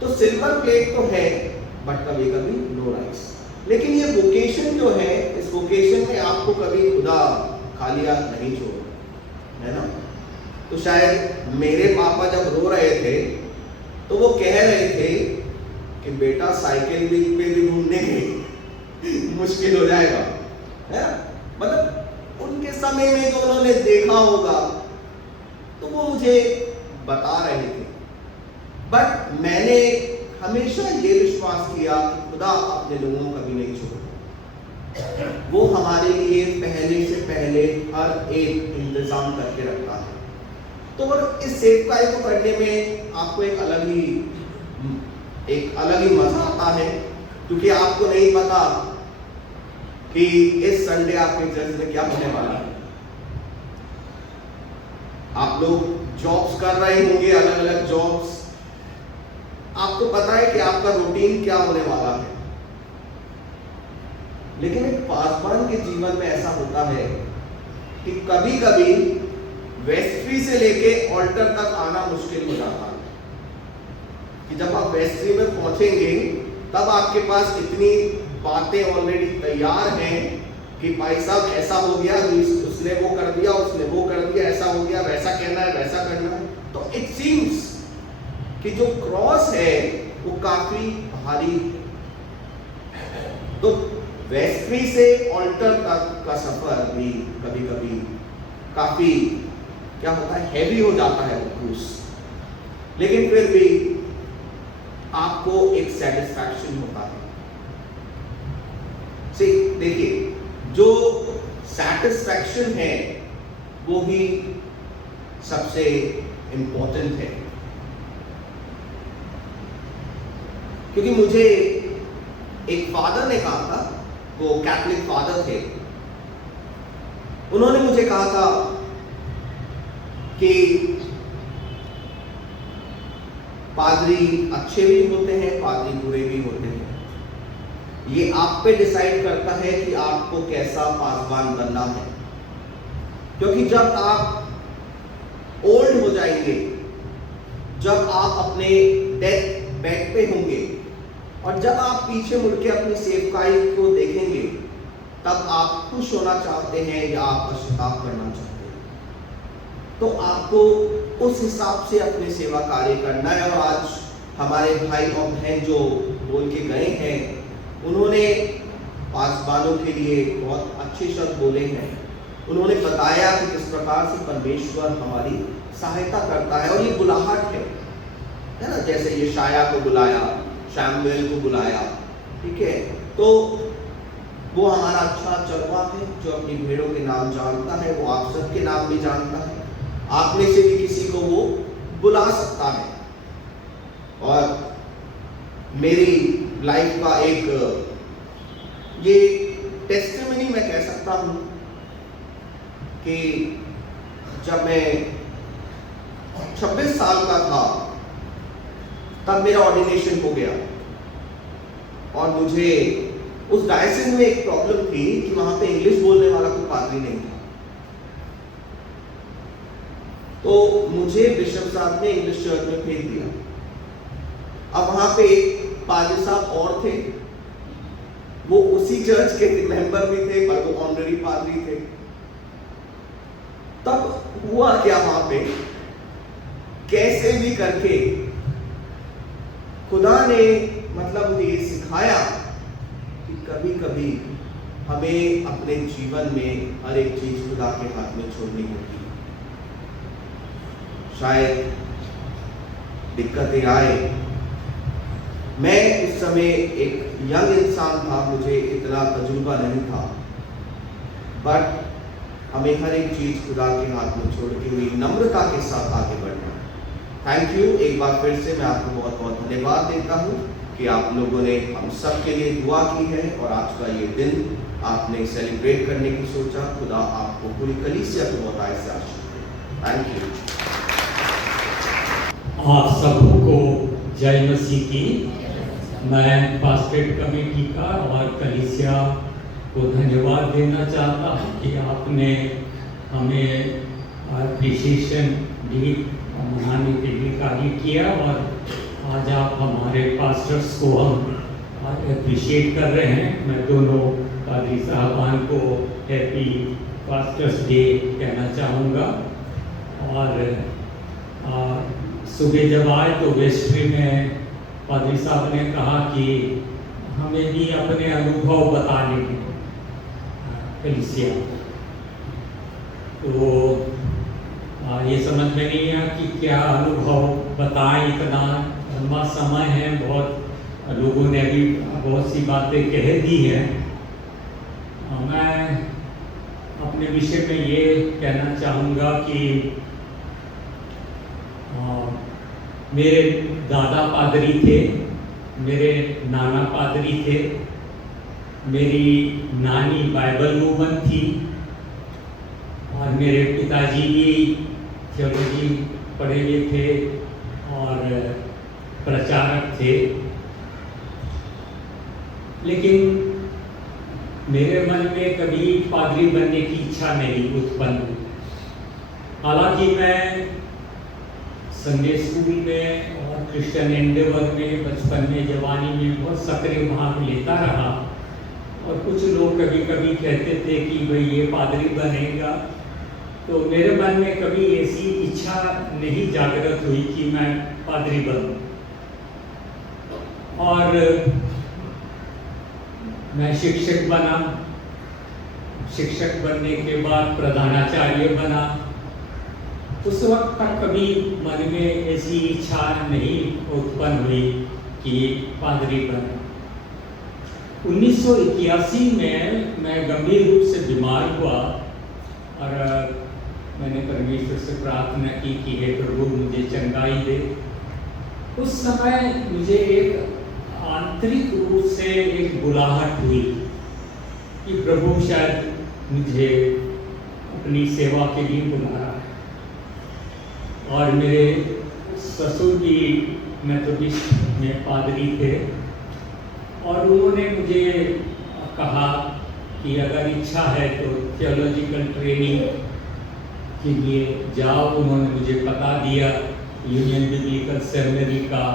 तो सिल्वर प्लेट तो है बट कभी कभी नो राइस। लेकिन ये वोकेशन जो है, इस वोकेशन में आपको कभी खुदा खाली हाथ नहीं छोड़, है ना। तो शायद मेरे पापा जब रो रहे थे तो वो कह रहे थे कि बेटा साइकिल पे भी घूमने मुश्किल हो जाएगा, है। मतलब उनके समय में जो उन्होंने देखा होगा तो वो मुझे बता रहे थे, बट मैंने हमेशा ये विश्वास किया कि खुदा अपने लोगों को कभी नहीं छोड़ता। वो हमारे लिए पहले से पहले हर एक इंतजाम करके रखता है। तो और इस सेवकाई को करने में आपको एक अलग ही मजा आता है, क्योंकि आपको नहीं पता कि इस संडे आपके चर्च में क्या होने वाला है। आप लोग जॉब्स कर रहे होंगे, अलग अलग जॉब्स, आपको पता है कि आपका रूटीन क्या होने वाला है। लेकिन एक पासवान के जीवन में ऐसा होता है कि कभी कभी वेस्ट्री से लेके ऑल्टर तक आना मुश्किल हो जाता है, कि जब आप वेस्ट्री में पहुंचेंगे तब आपके पास इतनी बातें ऑलरेडी तैयार हैं कि भाई साहब ऐसा हो गया, उसने वो कर दिया, उसने वो कर दिया, ऐसा हो गया, वैसा कहना है, वैसा करना है। तो इट सीम्स कि जो क्रॉस है वो काफी भारी। तो वेस्ट्री से ऑल्टर तक का सफर भी कभी कभी काफी क्या होता है, हैवी हो जाता है वो क्रूज, लेकिन फिर भी आपको एक सेटिस्फैक्शन होता है। देखिए, जो सेटिस्फैक्शन है वो ही सबसे इंपॉर्टेंट है, क्योंकि मुझे एक फादर ने कहा था, वो कैथोलिक फादर थे, उन्होंने मुझे कहा था कि पादरी अच्छे भी होते हैं, पादरी बुरे भी होते हैं। ये आप पे डिसाइड करता है कि आपको कैसा पासवान बनना है, क्योंकि जब आप ओल्ड हो जाएंगे, जब आप अपने डेथ बेड पे होंगे और जब आप पीछे मुड़ के अपनी सेवकाई को देखेंगे, तब आप खुश होना चाहते हैं या आप पश्चाताप करना चाहते हैं। तो आपको उस हिसाब से अपने सेवा कार्य करना है। और आज हमारे भाई और बहन जो बोल के गए हैं, उन्होंने पासवानों के लिए बहुत अच्छे शब्द बोले हैं उन्होंने बताया कि किस प्रकार से परमेश्वर हमारी सहायता करता है। और ये बुलाहट है ना, जैसे ये शाया को बुलाया, शैमुएल को बुलाया, ठीक है, तो वो हमारा अच्छा चरवाहा है जो अपनी भेड़ों के नाम जानता है। वो आप सबके नाम भी जानता है, आप में से भी किसी को वो बुला सकता है। और मेरी लाइफ का एक ये टेस्टिमनी मैं कह सकता हूँ कि जब मैं 26 साल का था तब मेरा ऑर्डिनेशन हो गया। और मुझे उस डायसिस में एक प्रॉब्लम थी कि वहां पे इंग्लिश बोलने वाला कोई पादरी नहीं था। तो मुझे बिशप साहब ने इंग्लिश चर्च में भेज दिया। अब वहां पे एक पादरी साहब और थे, वो उसी चर्च के मेंबर भी थे पर वो ऑनररी पादरी थे। तब हुआ क्या, वहां पे कैसे भी करके खुदा ने मतलब मुझे ये सिखाया कि कभी कभी हमें अपने जीवन में हर एक चीज खुदा के हाथ में छोड़नी होती है। शायद दिक्कतें आए। मैं उस समय एक यंग इंसान था, मुझे इतना तजुर्बा नहीं था, बट हमें हर एक चीज खुदा के हाथ में छोड़ती हुई नम्रता के साथ आगे बढ़ना। Thank you. एक बार फिर से मैं आपको बहुत बहुत धन्यवाद देता हूँ कि आप लोगों ने हम सब के लिए दुआ की है और आज का ये दिन आपने सेलिब्रेट करने की सोचा। खुदा आपको पूरी कलीसिया को बहुत आय से आशीष दे। Thank you. आप सबको जय मसीह की। मैं पास्टेट कमेटी का और कलीसिया को धन्यवाद देना चाहता हूँ कि आपने हमें एप्रिसिएशन डे मनाने के लिए कार्य किया और आज आप हमारे पास्टर्स को हम एप्रिशिएट कर रहे हैं। मैं दोनों पादरी साहबान को हैप्पी पास्टर्स डे कहना चाहूँगा। और सुबह जब आए तो वेस्ट्री में पादरी साहब ने कहा कि हमें भी अपने अनुभव बताने के कलीसिया, तो ये समझ में नहीं आया कि क्या अनुभव बताएं। इतना लंबा समय है, बहुत लोगों ने भी बहुत सी बातें कह दी हैं। मैं अपने विषय में ये कहना चाहूँगा कि मेरे दादा पादरी थे, मेरे नाना पादरी थे, मेरी नानी बाइबल वूमन थी और मेरे पिताजी भी थियोलॉजी पढ़े हुए थे और प्रचारक थे। लेकिन मेरे मन में कभी पादरी बनने की इच्छा नहीं उत्पन्न हुई। हालांकि मैं संडे स्कूल में और क्रिश्चियन एंडेवर में बचपन में जवानी में बहुत सक्रिय भाग लेता रहा और कुछ लोग कभी कभी कहते थे कि भाई ये पादरी बनेगा, तो मेरे मन में कभी ऐसी इच्छा नहीं जागृत हुई कि मैं पादरी बनूं। और मैं शिक्षक बना, शिक्षक बनने के बाद प्रधानाचार्य बना। उस वक्त तक कभी मन में ऐसी इच्छा नहीं उत्पन्न हुई कि पादरी बना। 1981 में मैं गंभीर रूप से बीमार हुआ और मैंने परमेश्वर से प्रार्थना की कि हे प्रभु मुझे चंगाई दे। उस समय मुझे एक आंतरिक रूप से एक बुलाहट हुई कि प्रभु शायद मुझे अपनी सेवा के लिए बुला रहा है। और मेरे ससुर भी मेथोडिस्ट में पादरी थे और उन्होंने मुझे कहा कि अगर इच्छा है तो थियोलॉजिकल ट्रेनिंग के लिए जाओ। उन्होंने मुझे पता दिया यूनियन बिब्लिकल सेमिनरी का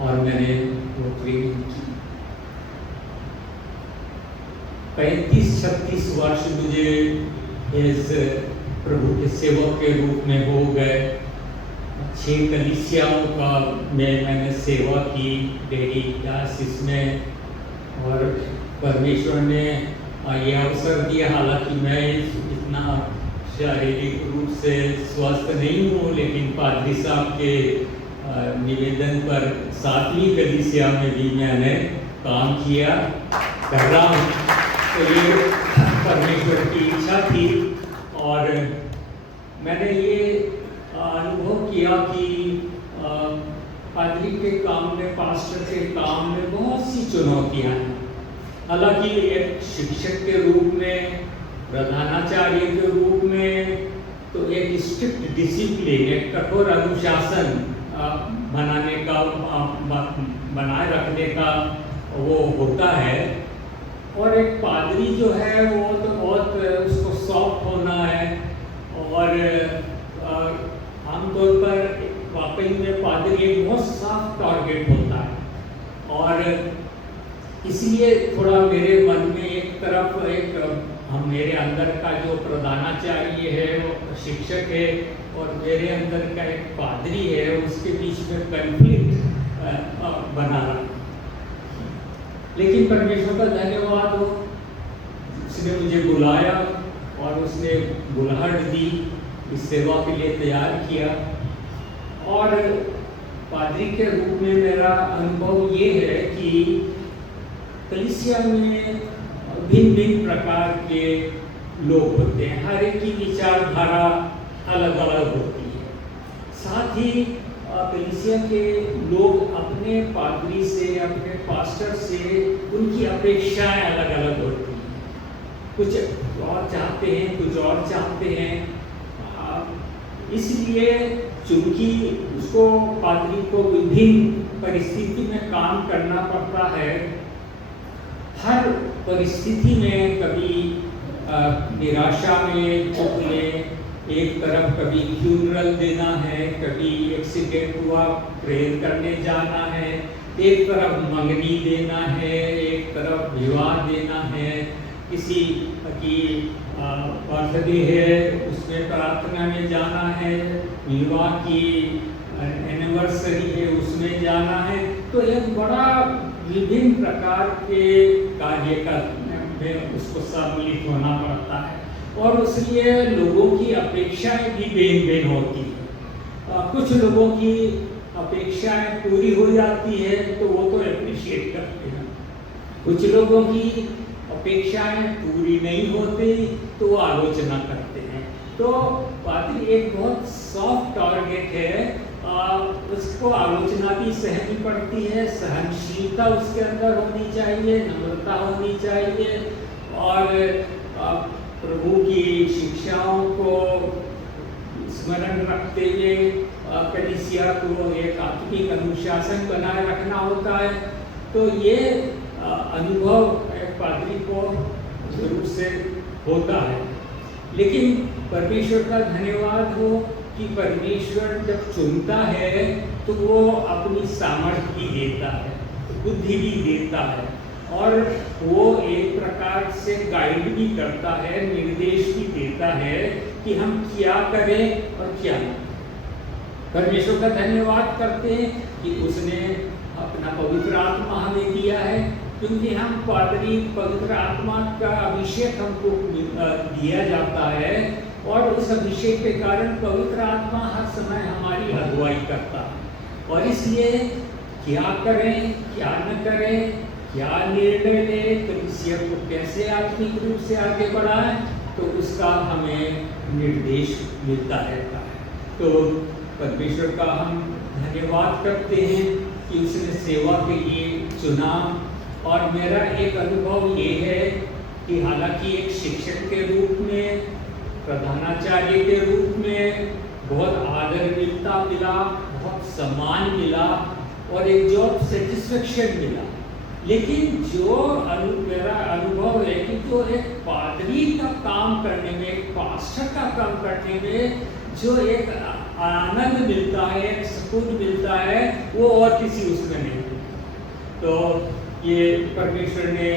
और मैंने वो ट्रेनिंग की। 35-36 वर्ष मुझे इस प्रभु के सेवक के रूप में हो गए। 6 कलीसियाओं का मैंने सेवा की डेली डायसिस में और परमेश्वर ने ये अवसर दिया। हालांकि मैं इतना शारीरिक रूप से स्वस्थ नहीं हूँ, लेकिन पादरी साहब के निवेदन पर 7वीं कलीसिया में भी मैंने काम किया कर रहा हूँ। तो ये परमेश्वर की इच्छा थी और मैंने ये अनुभव किया कि पादरी के काम में, पास्टर के काम में बहुत सी चुनौतियाँ हैं। हालांकि एक शिक्षक के रूप में, प्रधानाचार्य के रूप में तो एक स्ट्रिक्ट डिसिप्लिन, एक कठोर अनुशासन बनाए रखने का वो होता है। और एक पादरी जो है वो तो बहुत उसको सॉफ्ट होना है और आमतौर पर वाकई में पादरी एक बहुत साफ टारगेट होता है। और इसलिए थोड़ा मेरे मन में एक तरफ हम मेरे अंदर का जो प्रधानाचार्य है, वो शिक्षक है, और मेरे अंदर का एक पादरी है, उसके बीच में कन्फ्लिक्ट बना रहा। लेकिन परमेश्वर का धन्यवाद हो, उसने मुझे बुलाया और उसने बुलाहट दी, इस सेवा के लिए तैयार किया। और पादरी के रूप में मेरा अनुभव ये है कि कलीसिया में भिन्न भिन्न प्रकार के लोग होते हैं, हर एक की विचारधारा अलग अलग होती है। साथ ही कलीसिया के लोग अपने पादरी से, अपने पास्टर से, उनकी अपेक्षाएं अलग अलग होती हैं। कुछ और चाहते हैं, कुछ और चाहते हैं। इसलिए चूंकि उसको, पादरी को विभिन्न परिस्थिति में काम करना पड़ता है। हर परिस्थिति में कभी निराशा में चुकने, एक तरफ कभी फ्यूनरल देना है, कभी एक्सीडेंट हुआ प्रेयर करने जाना है, एक तरफ मंगनी देना है, एक तरफ विवाह देना है, किसी की बर्थडे है उसमें प्रार्थना में जाना है, विवाह की एनिवर्सरी है उसमें जाना है। तो एक बड़ा विभिन्न प्रकार के कार्य में उसको सम्मिलित होना पड़ता है और उसलिए लोगों की अपेक्षाएं भी भिन्न भिन्न होती है। कुछ लोगों की अपेक्षाएं पूरी हो जाती है तो वो तो एप्रिशिएट करते हैं, कुछ लोगों की अपेक्षाएं पूरी नहीं होती तो वो आलोचना करते हैं। तो पादरी एक बहुत सॉफ्ट टारगेट है, उसको आलोचना भी सहनी पड़ती है, सहनशीलता उसके अंदर होनी चाहिए, नम्रता होनी चाहिए और प्रभु की शिक्षाओं को स्मरण रखते हुए कलीसिया को एक आत्मिक अनुशासन बनाए रखना होता है। तो ये अनुभव एक पादरी को जरूर से होता है। लेकिन परमेश्वर का धन्यवाद हो कि परमेश्वर जब चुनता है तो वो अपनी सामर्थ्य भी देता है, बुद्धि भी देता है और वो एक प्रकार से गाइड भी करता है, निर्देश भी देता है कि हम क्या करें और क्या नहीं। परमेश्वर का धन्यवाद करते हैं कि उसने अपना पवित्र आत्मा हमें दिया है, क्योंकि हम पादरी, पवित्र आत्मा का अभिषेक हमको दिया जाता है और उस अभिषेक के कारण पवित्र आत्मा हर समय हमारी अगुवाई करता है। और इसलिए क्या करें, क्या न करें, क्या निर्णय लें, कलीसिया को कैसे आत्मिक रूप से आगे बढ़ाएं, तो उसका हमें निर्देश मिलता रहता है। तो परमेश्वर का हम धन्यवाद करते हैं कि उसने सेवा के लिए चुना। और मेरा एक अनुभव ये है कि हालांकि एक शिक्षक के रूप में, प्रधानाचार्य के रूप में बहुत आदर मिला, बहुत सम्मान मिला और एक जॉब सेटिस्फेक्शन मिला, लेकिन जो मेरा अनुभव है कि जो एक पादरी का काम करने में, एक पास्टर का काम करने में जो एक आनंद मिलता है, एक सुकून मिलता है, वो और किसी उसमें नहीं। तो ये परमेश्वर ने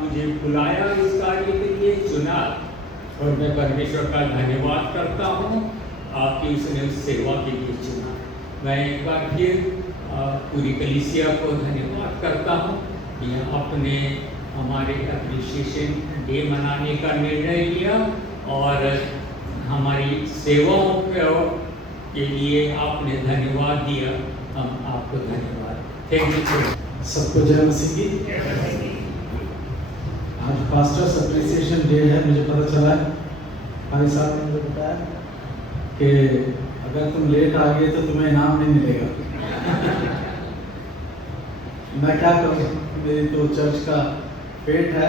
मुझे बुलाया, इस कार्य के लिए चुना और मैं परमेश्वर का धन्यवाद करता हूँ कि उसने उस सेवा के लिए चुना। मैं एक बार फिर पूरी कलीसिया को धन्यवाद करता हूँ कि अपने हमारे अप्रिसिएशन डे मनाने का निर्णय लिया और हमारी सेवाओं के लिए आपने धन्यवाद दिया। हम आपको धन्यवाद। Thank you. सबको जय मसीह की। आज पास्टर्स अप्रिसिएशन डे है। मुझे पता चला भाई साहब ने मुझे बताया कि अगर तुम लेट आ गए तो तुम्हें इनाम नहीं मिलेगा। मैं क्या करूँ, मेरी तो चर्च का पेट है,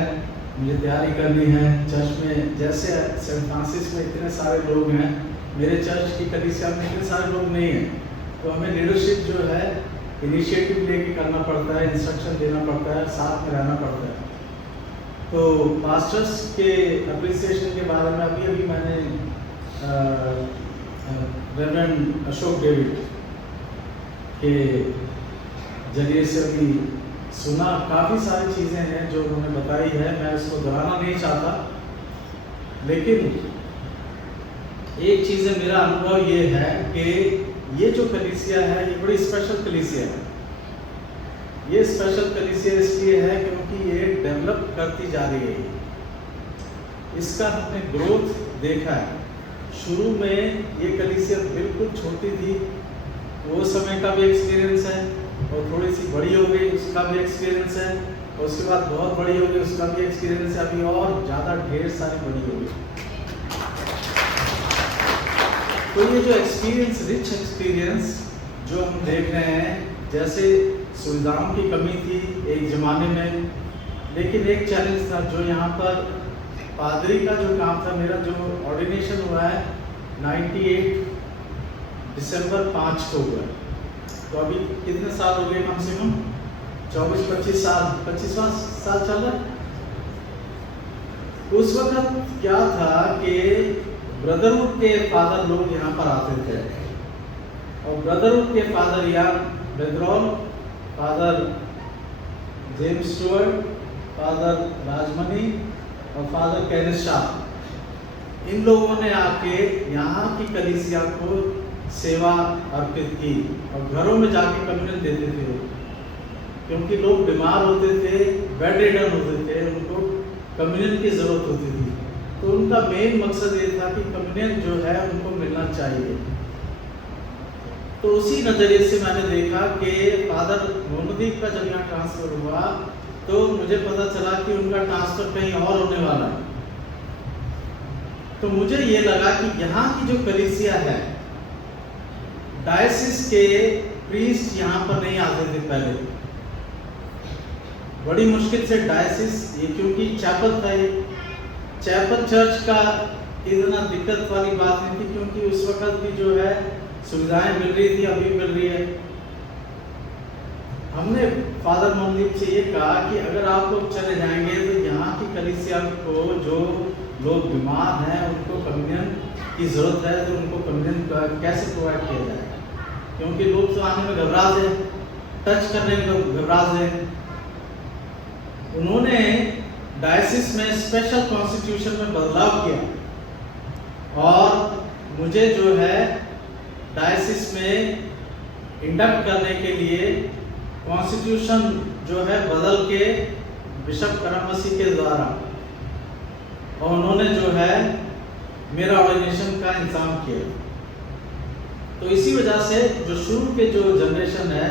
मुझे तैयारी करनी है। चर्च में जैसे सेंट फ्रांसिस में इतने सारे लोग हैं, मेरे चर्च की कलीसिया में इतने सारे लोग नहीं हैं, तो हमें लीडरशिप जो है इनिशिएटिव लेके करना पड़ता है, इंस्ट्रक्शन देना पड़ता है, साथ में रहना पड़ता है। तो पास्टर्स के अप्रिसिएशन के बारे में अभी मैंने रेवरेंड अशोक डेविड के जरिए से अभी सुना। काफ़ी सारी चीज़ें हैं जो उन्होंने बताई है, मैं उसको दोहराना नहीं चाहता, लेकिन एक चीज़ है, मेरा अनुभव ये है कि ये जो कलीसिया है ये बड़ी स्पेशल कलीसिया है। ये स्पेशल कलीसिया इसलिए है क्योंकि ये डेवलप करती जा रही है। इसका हमने ग्रोथ देखा है। शुरू में ये कलीसिया बिल्कुल छोटी थी, वो समय का भी एक्सपीरियंस है, और थोड़ी सी बड़ी हो गई उसका भी एक्सपीरियंस है, और उसके बाद बहुत बड़ी हो गई उसका भी एक्सपीरियंस है, अभी और ज़्यादा ढेर सारी बड़ी हो गई। तो ये जो एक्सपीरियंस, रिच एक्सपीरियंस जो हम देख रहे हैं, जैसे सुविधाओं की कमी थी एक ज़माने में, लेकिन एक चैलेंज था जो यहाँ पर पादरी का जो काम था, मेरा जो ऑर्डिनेशन हुआ है 98 दिसंबर 5 को हुआ, तो अभी कितने साल हो गए, कम से कम 24-25 साल, 25वां साल चल रहा है। उस वक्त क्या था कि ब्रदरहुड के फादर लोग यहाँ पर आते थे, और ब्रदरहुड के फादर या बेदरॉल, father James Stuart, father Rajamani और फादर कैनिस शाह, इन लोगों ने आके यहाँ की कलीसिया को सेवा अर्पित की और घरों में जाके कम्युनियन देते थे, क्योंकि लोग बीमार होते थे, बेड रिडन होते थे, उनको कम्युनियन की ज़रूरत होती थी। तो उनका मेन मकसद ये था कि कम्युनियन जो है उनको मिलना चाहिए। तो उसी नज़रिए से मैंने देखा कि फादर मोहम्मदीप का जब यहाँ ट्रांसफ़र हुआ तो मुझे पता चला कि उनका ट्रांसफ़र कहीं और होने वाला है। तो मुझे ये लगा कि यहाँ की जो कलीसिया है, डायसिस के प्रीस्ट यहाँ पर नहीं आते थे पहले, बड़ी मुश्किल से डायसिस, ये क्योंकि चैपल था, ये चैपल चर्च का इतना दिक्कत वाली बात नहीं थी, क्योंकि उस वक्त भी जो है सुविधाएं मिल रही थी, अभी मिल रही है। हमने फादर मोहम्मदीप से ये कहा कि अगर आप लोग चले जाएंगे तो यहाँ की कलीसिया को जो लोग बीमार हैं उनको कम्युनियन की ज़रूरत है, तो उनको कम्युनियन कैसे प्रोवाइड किया जाए, क्योंकि लोग तो आने में घबराते हैं, टच करने में घबराते हैं। उन्होंने डायसिस में स्पेशल कॉन्स्टिट्यूशन में बदलाव किया और मुझे जो है डायसिस में इंडक्ट करने के लिए कॉन्स्टिट्यूशन जो है बदल के बिशप करम मसीह के द्वारा, और उन्होंने जो है मेरा ऑर्डिनेशन का इंतजाम किया। तो इसी वजह से जो शुरू के जो जनरेशन है,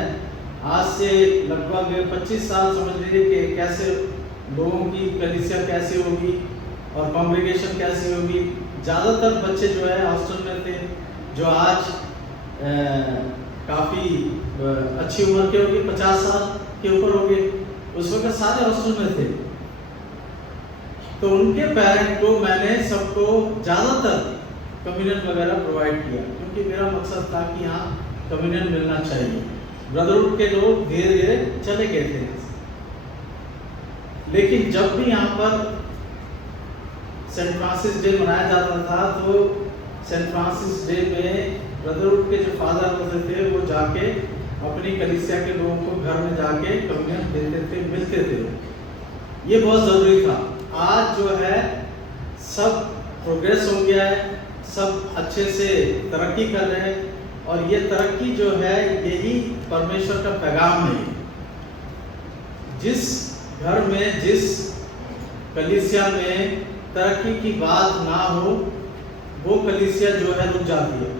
आज से लगभग 25 साल समझ लीजिए कि कैसे लोगों की कलीसिया कैसे होगी और कॉन्ग्रेगेशन कैसे होगी। ज़्यादातर बच्चे जो है हॉस्टल में थे, जो आज काफ़ी अच्छी उम्र के हो गए, 50 साल के ऊपर हो गए, उस वक्त सारे हॉस्टल में थे। तो उनके पेरेंट को मैंने सबको ज़्यादातर कम्युनियन वगैरह प्रोवाइड किया, क्योंकि मेरा मकसद था कि यहाँ कम्युनियन मिलना चाहिए। ब्रदरहुड के लोग धीरे धीरे चले गए थे, लेकिन जब भी यहाँ पर सेंट फ्रांसिस डे मनाया जाता था तो सेंट फ्रांसिस डे में ब्रदरहुड के जो फादर होते थे वो जाके अपनी कलीसिया के लोगों को घर में जाके कम्युनियन देते थे, मिलते थे। ये बहुत ज़रूरी था। आज जो है सब प्रोग्रेस हो गया है, सब अच्छे से तरक्की कर रहे हैं, और ये तरक्की जो है यही परमेश्वर का पैगाम है। जिस घर में जिस कलीसिया में तरक्की की बात ना हो, वो कलीसिया जो है रुक जाती है।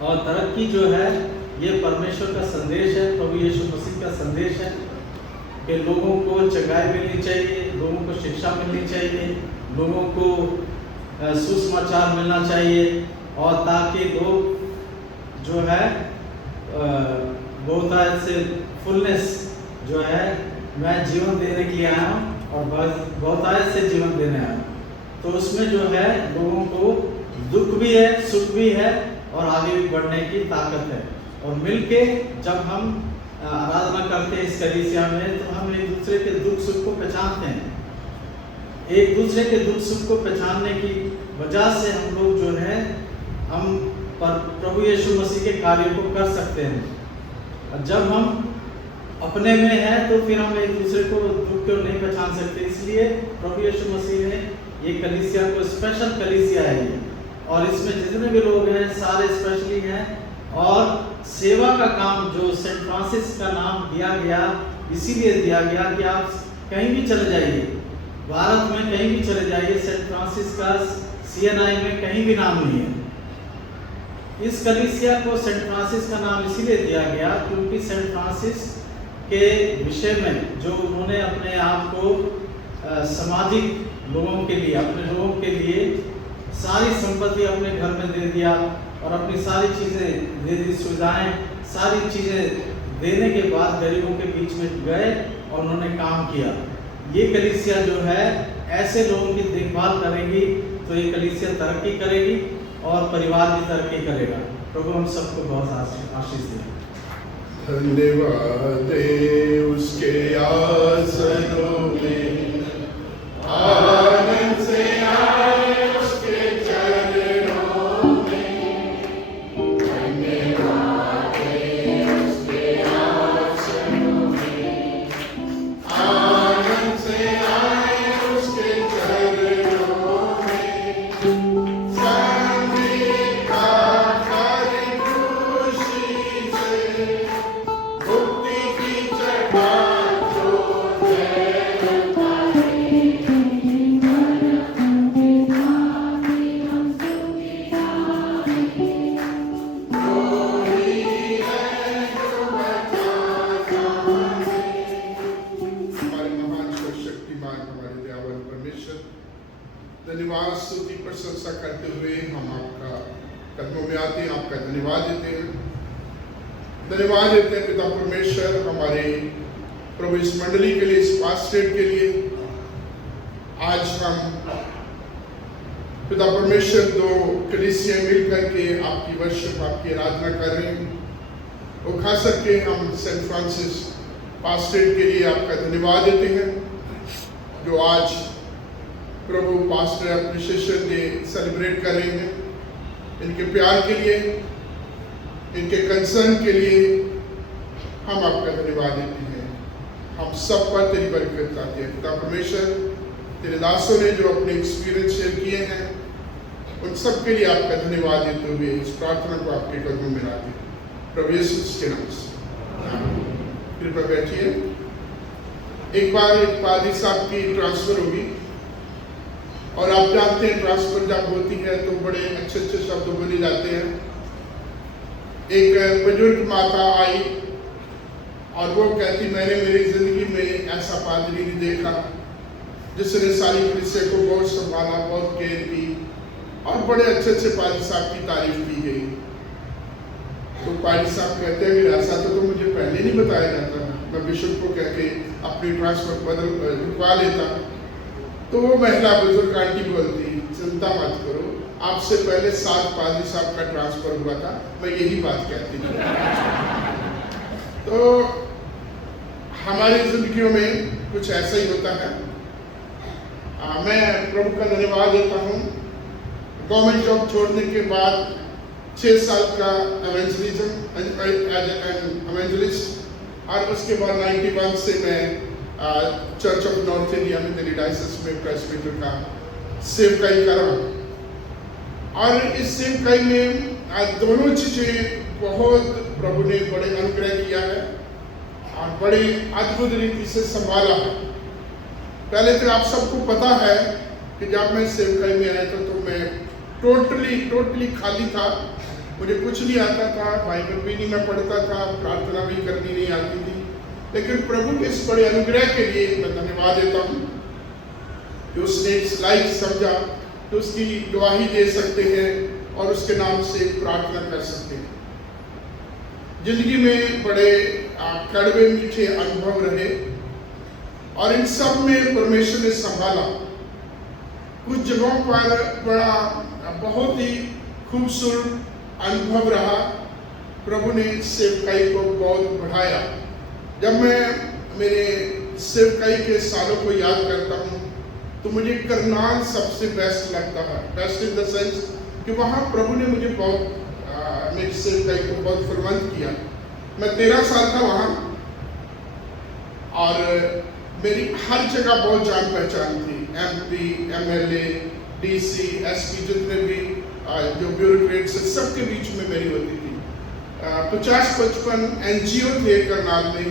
और तरक्की जो है ये परमेश्वर का संदेश है, प्रभु यीशु मसीह का संदेश है कि लोगों को चंगाई मिलनी चाहिए, लोगों को शिक्षा मिलनी चाहिए, लोगों को सुसमाचार मिलना चाहिए, और ताकि लोग जो है बहुतायत से फुलनेस जो है मैं जीवन देने के लिए आया हूँ और बहुतायत से जीवन देने आया हूँ। तो उसमें जो है लोगों को दुख भी है, सुख भी है और आगे भी बढ़ने की ताकत है। और मिलके जब हम आराधना करते हैं इस कलीसिया में, तो हम एक दूसरे के दुख सुख को पहचानते हैं। एक दूसरे के दुख सुख को पहचानने की वजह से हम लोग जो है हम प्रभु यीशु मसीह के कार्यों को कर सकते हैं। और जब हम अपने में है तो फिर हम एक दूसरे को दुख को नहीं पहचान सकते। इसलिए प्रभु यीशु मसीह ने ये कलीसिया को स्पेशल कलीसिया है ये, और इसमें जितने भी लोग हैं सारे स्पेशली हैं। और सेवा का काम जो सेंट फ्रांसिस का नाम दिया गया, इसीलिए दिया गया कि आप कहीं भी चले जाइए, भारत में कहीं भी चले जाइए, सेंट फ्रांसिस का CNI में कहीं भी नाम नहीं है। इस कलीसिया को सेंट फ्रांसिस का नाम इसीलिए दिया गया क्योंकि सेंट फ्रांसिस के विषय में जो उन्होंने अपने आप को सामाजिक लोगों के लिए, अपने लोगों के लिए सारी संपत्ति अपने घर में दे दिया और अपनी सारी चीज़ें दे दी, सुविधाएं सारी चीज़ें देने के बाद गरीबों के बीच में गए और उन्होंने काम किया। ये कलीसिया जो है ऐसे लोगों की देखभाल करेगी तो ये कलीसिया तरक्की करेगी और परिवार भी तरक्की करेगा। प्रभु हम सबको बहुत आशीष दे। धन्यवाद दे उसके आसनों में, आनंद से आए उसके चरणों में। धन्यवाद दे उसके आसनों में, आनंद से आए उसके चरणों में। संगीत का कार्य खुशी से, मुक्ति की चट्टान जो जय पाए। हमारे महान सर्वशक्तिमान हमारे दयावान परमेश्वर, धन्यवाद स्तुति प्रशंसा करते हुए हम आपका कदमों में आते हैं, आपका धन्यवाद देते हैं। धन्यवाद देते हैं पिता परमेश्वर हमारे प्रभु इस मंडली के लिए, इस पास्टेट के लिए। आज हम पिता परमेश्वर दो कलीसिया मिल करके आपकी वर्शिप, आपकी आराधना कर रहे हैं। और खास करके हम सेंट फ्रांसिस पास्टेट के लिए आपका धन्यवाद देते हैं जो आज प्रभु पास्टर एप्रिसिएशन डे सेलिब्रेट कर रहे हैं। इनके प्यार के लिए, इनके कंसर्न के लिए हम आपका धन्यवाद देते हैं। हम सब पर तेरी बरकत चाहते हैं पिता परमेश्वर। तेरे दासों ने जो अपने एक्सपीरियंस शेयर किए हैं उन सब के लिए आपका धन्यवाद देते हुए इस प्रार्थना को आपके कदमों में लाते हैं प्रभु यीशु के नाम से। कृपया बैठिए। एक बार एक पादरी साहब की ट्रांसफर होगी और आप जानते हैं ट्रांसफर जब होती है तो बड़े अच्छे अच्छे शब्द बोले जाते हैं। एक बुजुर्ग माता आई और वो कहती, मैंने मेरी जिंदगी में ऐसा पादरी नहीं देखा जिसने सारी कलीसिया को बहुत संभाला, बहुत केयर की, और बड़े अच्छे अच्छे पादरी साहब की तारीफ की गई। तो पादरी साहब कहते हैं कि ऐसा तो मुझे पहले नहीं बताया जाता, मैं बिशप को कह के अपनी ट्रांसफर रुकवा लेता। तो वो महिला बुजुर्ग आंटी बोलती, चिंता मत करो, आपसे पहले 7 पादरी साहब का ट्रांसफर हुआ था, मैं यही बात कहती थी। तो हमारी जिंदगियों में कुछ ऐसा ही होता है। मैं प्रभु का धन्यवाद देता हूँ। गवर्नमेंट जॉब छोड़ने के बाद 6 साल का एवेंजलिस्ट, और उसके बाद 91 से मैं चर्च ऑफ नॉर्थ इंडिया में दिल्ली डायसिस में प्रेस्बिटर का सेवकाई करा। और इस सेवकाई में दोनों चीज़ें बहुत प्रभु ने बड़े अनुग्रह किया है। और बड़े अद्भुत रीति से संभाला है। पहले तो आप सबको पता है कि जब मैं सेवकाई में आया था तो मैं टोटली खाली था। मुझे कुछ नहीं आता था, बाइबल भी नहीं मैं पढ़ता था, प्रार्थना भी करनी नहीं आती थी। लेकिन प्रभु के इस बड़े अनुग्रह के लिए मैं धन्यवाद देता हूँ कि उसने इस लायक समझा कि उसकी गवाही दे सकते हैं और उसके नाम से प्रार्थना कर सकते हैं। जिंदगी में बड़े कड़वे मीठे अनुभव रहे और इन सब में परमेश्वर ने संभाला। कुछ जगहों पर बड़ा बहुत ही खूबसूरत अनुभव रहा। प्रभु ने सेवकाई को बहुत बढ़ाया। जब मैं मेरे सेवकाई के सालों को याद करता हूँ तो मुझे करनाल सबसे बेस्ट लगता है। बेस्ट इन द सेंस कि वहाँ प्रभु ने मुझे बहुत मेरी सेवकाई को बहुत फलवंत किया। मैं 13 साल था वहाँ और मेरी हर जगह बहुत जान पहचान थी। MP, MLA, DC, SP जितने भी जो ब्यूरोक्रेट्स हैं सबके बीच में मेरी होती थी। 50-55 NGO थे करनाल में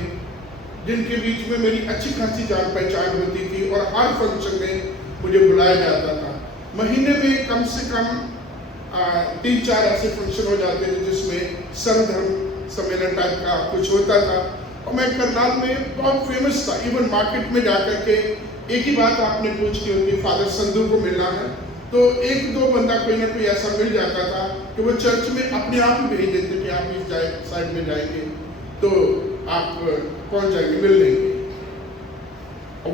जिनके बीच में मेरी अच्छी खासी जान पहचान होती थी और हर फंक्शन में मुझे बुलाया जाता था। महीने में कम से कम 3-4 ऐसे फंक्शन हो जाते थे जिसमें सर्वधर्म सम्मेलन टाइप का कुछ होता था और मैं करनाल में बहुत फेमस था। इवन मार्केट में जाकर के एक ही बात आपने पूछनी होती, फादर संधू को मिलना है, तो 1-2 बंदा कोई ना कोई ऐसा मिल जाता था कि वो चर्च में अपने आप ही भेज देते कि आप इस साइड में जाएंगे तो आप पहुंच जाएंगे, मिल लेंगे।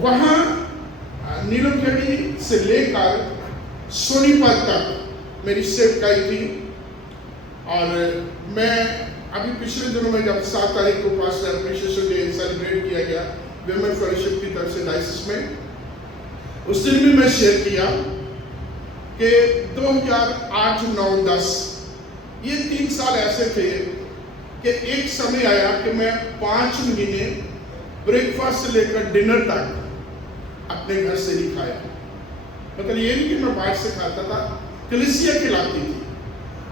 वहाँ नीलोखेड़ी से लेकर सोनीपत तक मेरी सेवकाई थी और मैं अभी पिछले दिनों में जब 7 तारीख को पास्टर एप्रिशिएशन डे सेलिब्रेट किया गया विमेन फेलोशिप की तरफ से डायसिस में, उस दिन भी मैं शेयर किया कि 2008, 9, 10 ये 3 साल ऐसे थे कि एक समय आया कि मैं 5 महीने ब्रेकफास्ट से लेकर डिनर तक अपने घर से नहीं खाया। मतलब ये नहीं कि मैं बाहर से खाता था, कलीसिया खिलाती थी।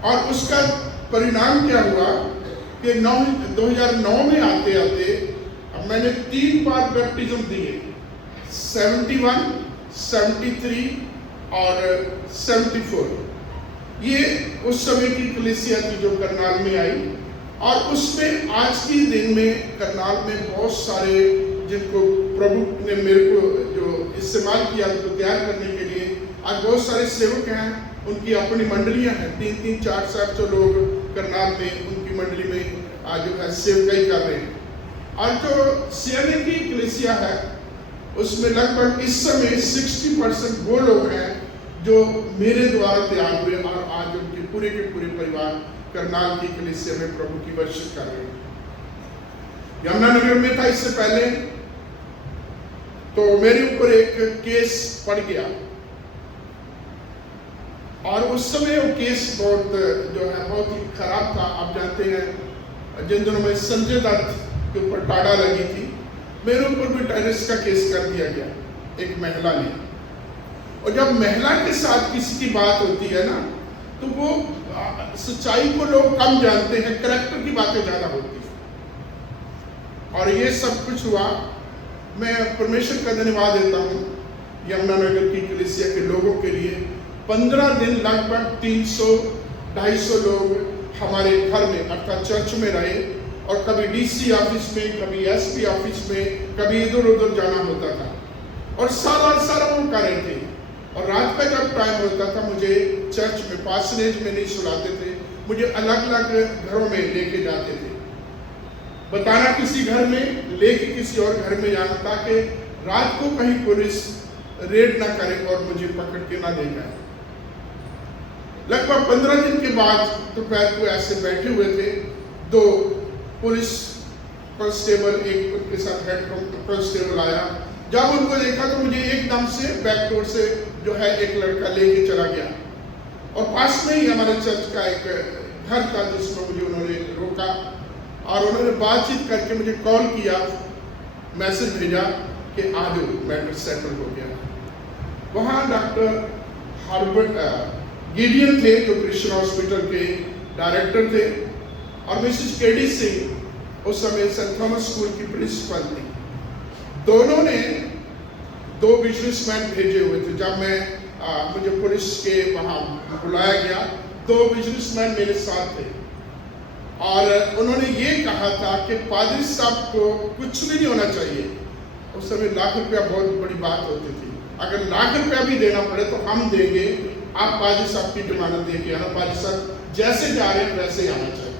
और उसका परिणाम क्या हुआ कि 2009 में आते आते अब मैंने 3 बार बैप्टिज्म दिए, 71, 73 और 74। ये उस समय की कलीसिया थी जो करनाल में आई और उसमें आज के दिन में करनाल में बहुत सारे जिनको प्रभु ने मेरे को जो इस्तेमाल किया तो तैयार करने के लिए आज बहुत सारे सेवक हैं, उनकी अपनी मंडलियां हैं। 3-3, 4-4 लोग करनाल में उनकी मंडली में आज जो है सेवकाई कर रहे हैं। और जो सीएमए की कलीसिया है उसमें लगभग इस समय 60% वो लोग हैं जो मेरे द्वारा तैयार हुए और आज उनके पूरे के पूरे परिवार करनाल की कलीसिया में प्रभु की वर्शिप कर रहे हैं। यमुनानगर में था इससे पहले, तो मेरे ऊपर एक केस पड़ गया और उस समय वो केस बहुत जो है बहुत ही खराब था। आप जानते हैं जिन दिनों में संजय दत्त के ऊपर टाड़ा लगी थी, मेरे ऊपर भी टेररिस्ट का केस कर दिया गया एक महिला ने। और जब महिला के साथ किसी की बात होती है ना तो वो सच्चाई को लोग कम जानते हैं, करैक्टर की बातें ज्यादा होती है। और ये सब कुछ हुआ। मैं परमेश्वर का धन्यवाद देता हूँ यमुनानगर की कलीसिया के लोगों के लिए। 15 दिन लगभग 300-250 लोग हमारे घर में अर्थात चर्च में रहे और कभी DC ऑफिस में, कभी SP ऑफिस में, कभी इधर उधर जाना होता था और सारा वो कर रहे थे। और रात का जब टाइम होता था मुझे चर्च में पार्सनेज में नहीं सुलाते थे, मुझे अलग अलग घरों में लेके जाते थे। बताना किसी घर में, लेके किसी और घर में जाना ताकि रात को कहीं पुलिस रेड ना करे और मुझे पकड़ के ना ले जाए। लगभग 15 दिन के बाद दोपहर को ऐसे बैठे हुए थे 2 पुलिस कांस्टेबल, एक उनके साथ हेड कांस्टेबल आया। जब उनको देखा तो मुझे एकदम से बैक डोर से जो है एक लड़का लेके चला गया और पास में ही हमारे चर्च का एक घर था जिसमें मुझे उन्होंने रोका और उन्होंने बातचीत करके मुझे कॉल किया, मैसेज भेजा कि आ जाओ, मैटर सेटल हो गया। वहाँ डॉक्टर हॉर्बर्ट गिडियन थे जो क्रिश्चियन हॉस्पिटल के डायरेक्टर थे और मिसेज केडी सिंह उस समय सेंट थॉमस स्कूल की प्रिंसिपल थी। दोनों ने 2 बिजनेसमैन भेजे हुए थे। जब मैं मुझे पुलिस के वहाँ बुलाया गया, 2 बिजनेसमैन मेरे साथ थे और उन्होंने ये कहा था कि पादरी साहब को कुछ भी नहीं होना चाहिए। उस समय लाख रुपया बहुत बड़ी बात होती थी। अगर लाख रुपया भी देना पड़े तो हम देंगे, आप पादरी साहब की जमानत देके आना, पादरी साहब जैसे जा रहे हैं वैसे ही आना चाहिए।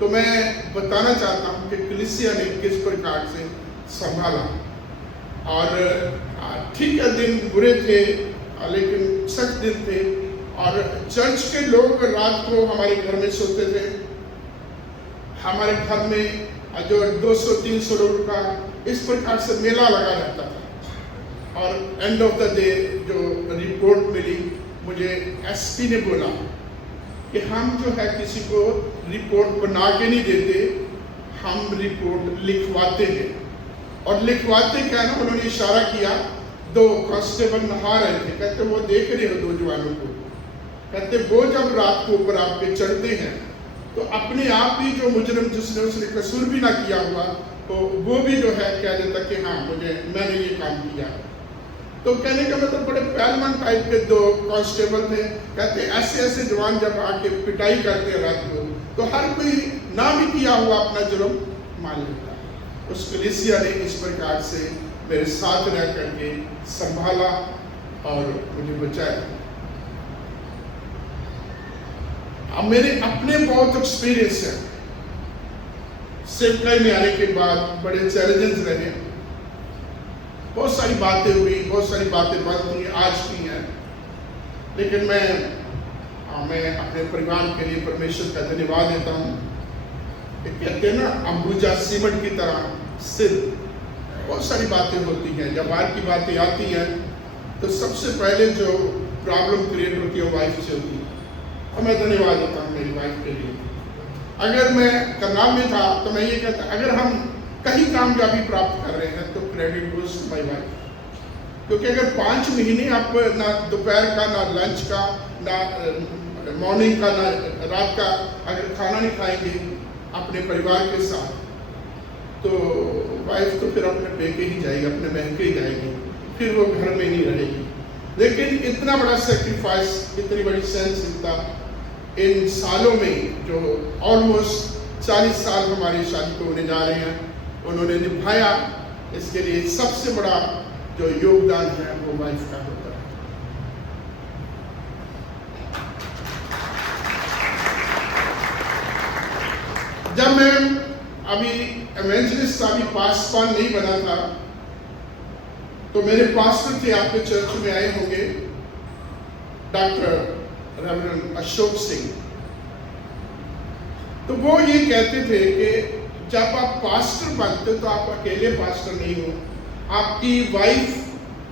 तो मैं बताना चाहता हूँ कि कलीसिया ने किस प्रकार से संभाला। और ठीक है, दिन बुरे थे लेकिन सख्त दिन थे और चर्च के लोग रात को हमारे घर में सोते थे। हमारे घर में जो 200-300 लोगों का इस प्रकार से मेला लगा रहता था। और एंड ऑफ द डे जो रिपोर्ट मिली, मुझे एसपी ने बोला कि हम जो है किसी को रिपोर्ट बना के नहीं देते, हम रिपोर्ट लिखवाते हैं। और लिखवाते क्या ना, उन्होंने इशारा किया, 2 कांस्टेबल नहा रहे थे। कहते वो देख रहे हो 2 जवानों को, कहते वो जब रात को ऊपर आपके चढ़ते हैं तो अपने आप ही जो मुजरिम जिसने उसने कसूर भी ना किया हुआ तो वो भी जो है कह देता कि हाँ मैंने ये काम किया। तो कहने का मतलब बड़े पहलवान टाइप के 2 कांस्टेबल थे। कहते ऐसे ऐसे जवान जब आके पिटाई करते हैं रात को तो हर कोई ना भी किया हुआ अपना जुर्म मान लेता है। उस कलीसिया ने इस प्रकार से मेरे साथ रह करके संभाला और मुझे बचाया। अब मेरे अपने बहुत एक्सपीरियंस है। सेवकाई में आने के बाद बड़े चैलेंजेस रहे, बहुत सारी बातें हुई, बहुत सारी बातें बंद हुई, आज की हैं। लेकिन मैं अपने परिवार के लिए परमेश्वर का धन्यवाद देता हूँ। कहते हैं ना, अंबुजा सीमेंट की तरह सिर। बहुत सारी बातें होती हैं, जब बाहर की बातें आती हैं तो सबसे पहले जो प्रॉब्लम क्रिएट होती है वो वाइफ से होती है। और मैं धन्यवाद देता हूँ मेरी वाइफ के लिए। अगर मैं करनाल में था तो मैं ये कहता, अगर हम कहीं कामयाबी प्राप्त कर रहे हैं तो credit goes to my wife. क्योंकि अगर 5 महीने आप ना दोपहर का, ना लंच का, ना मॉर्निंग का, ना रात का अगर खाना नहीं खाएंगे अपने परिवार के साथ, तो वाइफ तो फिर अपने पेके ही जाएगी, अपने महके ही जाएगी, फिर वो घर में नहीं रहेगी। लेकिन इतना बड़ा सेक्रीफाइस, इतनी बड़ी सहनशीलता इन सालों में जो ऑलमोस्ट 40 साल हमारी शादी को होने जा रहे हैं, उन्होंने निभाया। इसके लिए सबसे बड़ा जो योगदान है वो वाइफ का होता है। जब मैं अभी एवेंजलिस्ट अभी पासवान नहीं बना था तो मेरे पास्टर थे, आपके चर्च में आए होंगे, डॉक्टर रेवरेंड अशोक सिंह। तो वो ये कहते थे कि जब आप पास्टर बनते तो आप अकेले पास्टर नहीं हो, आपकी वाइफ,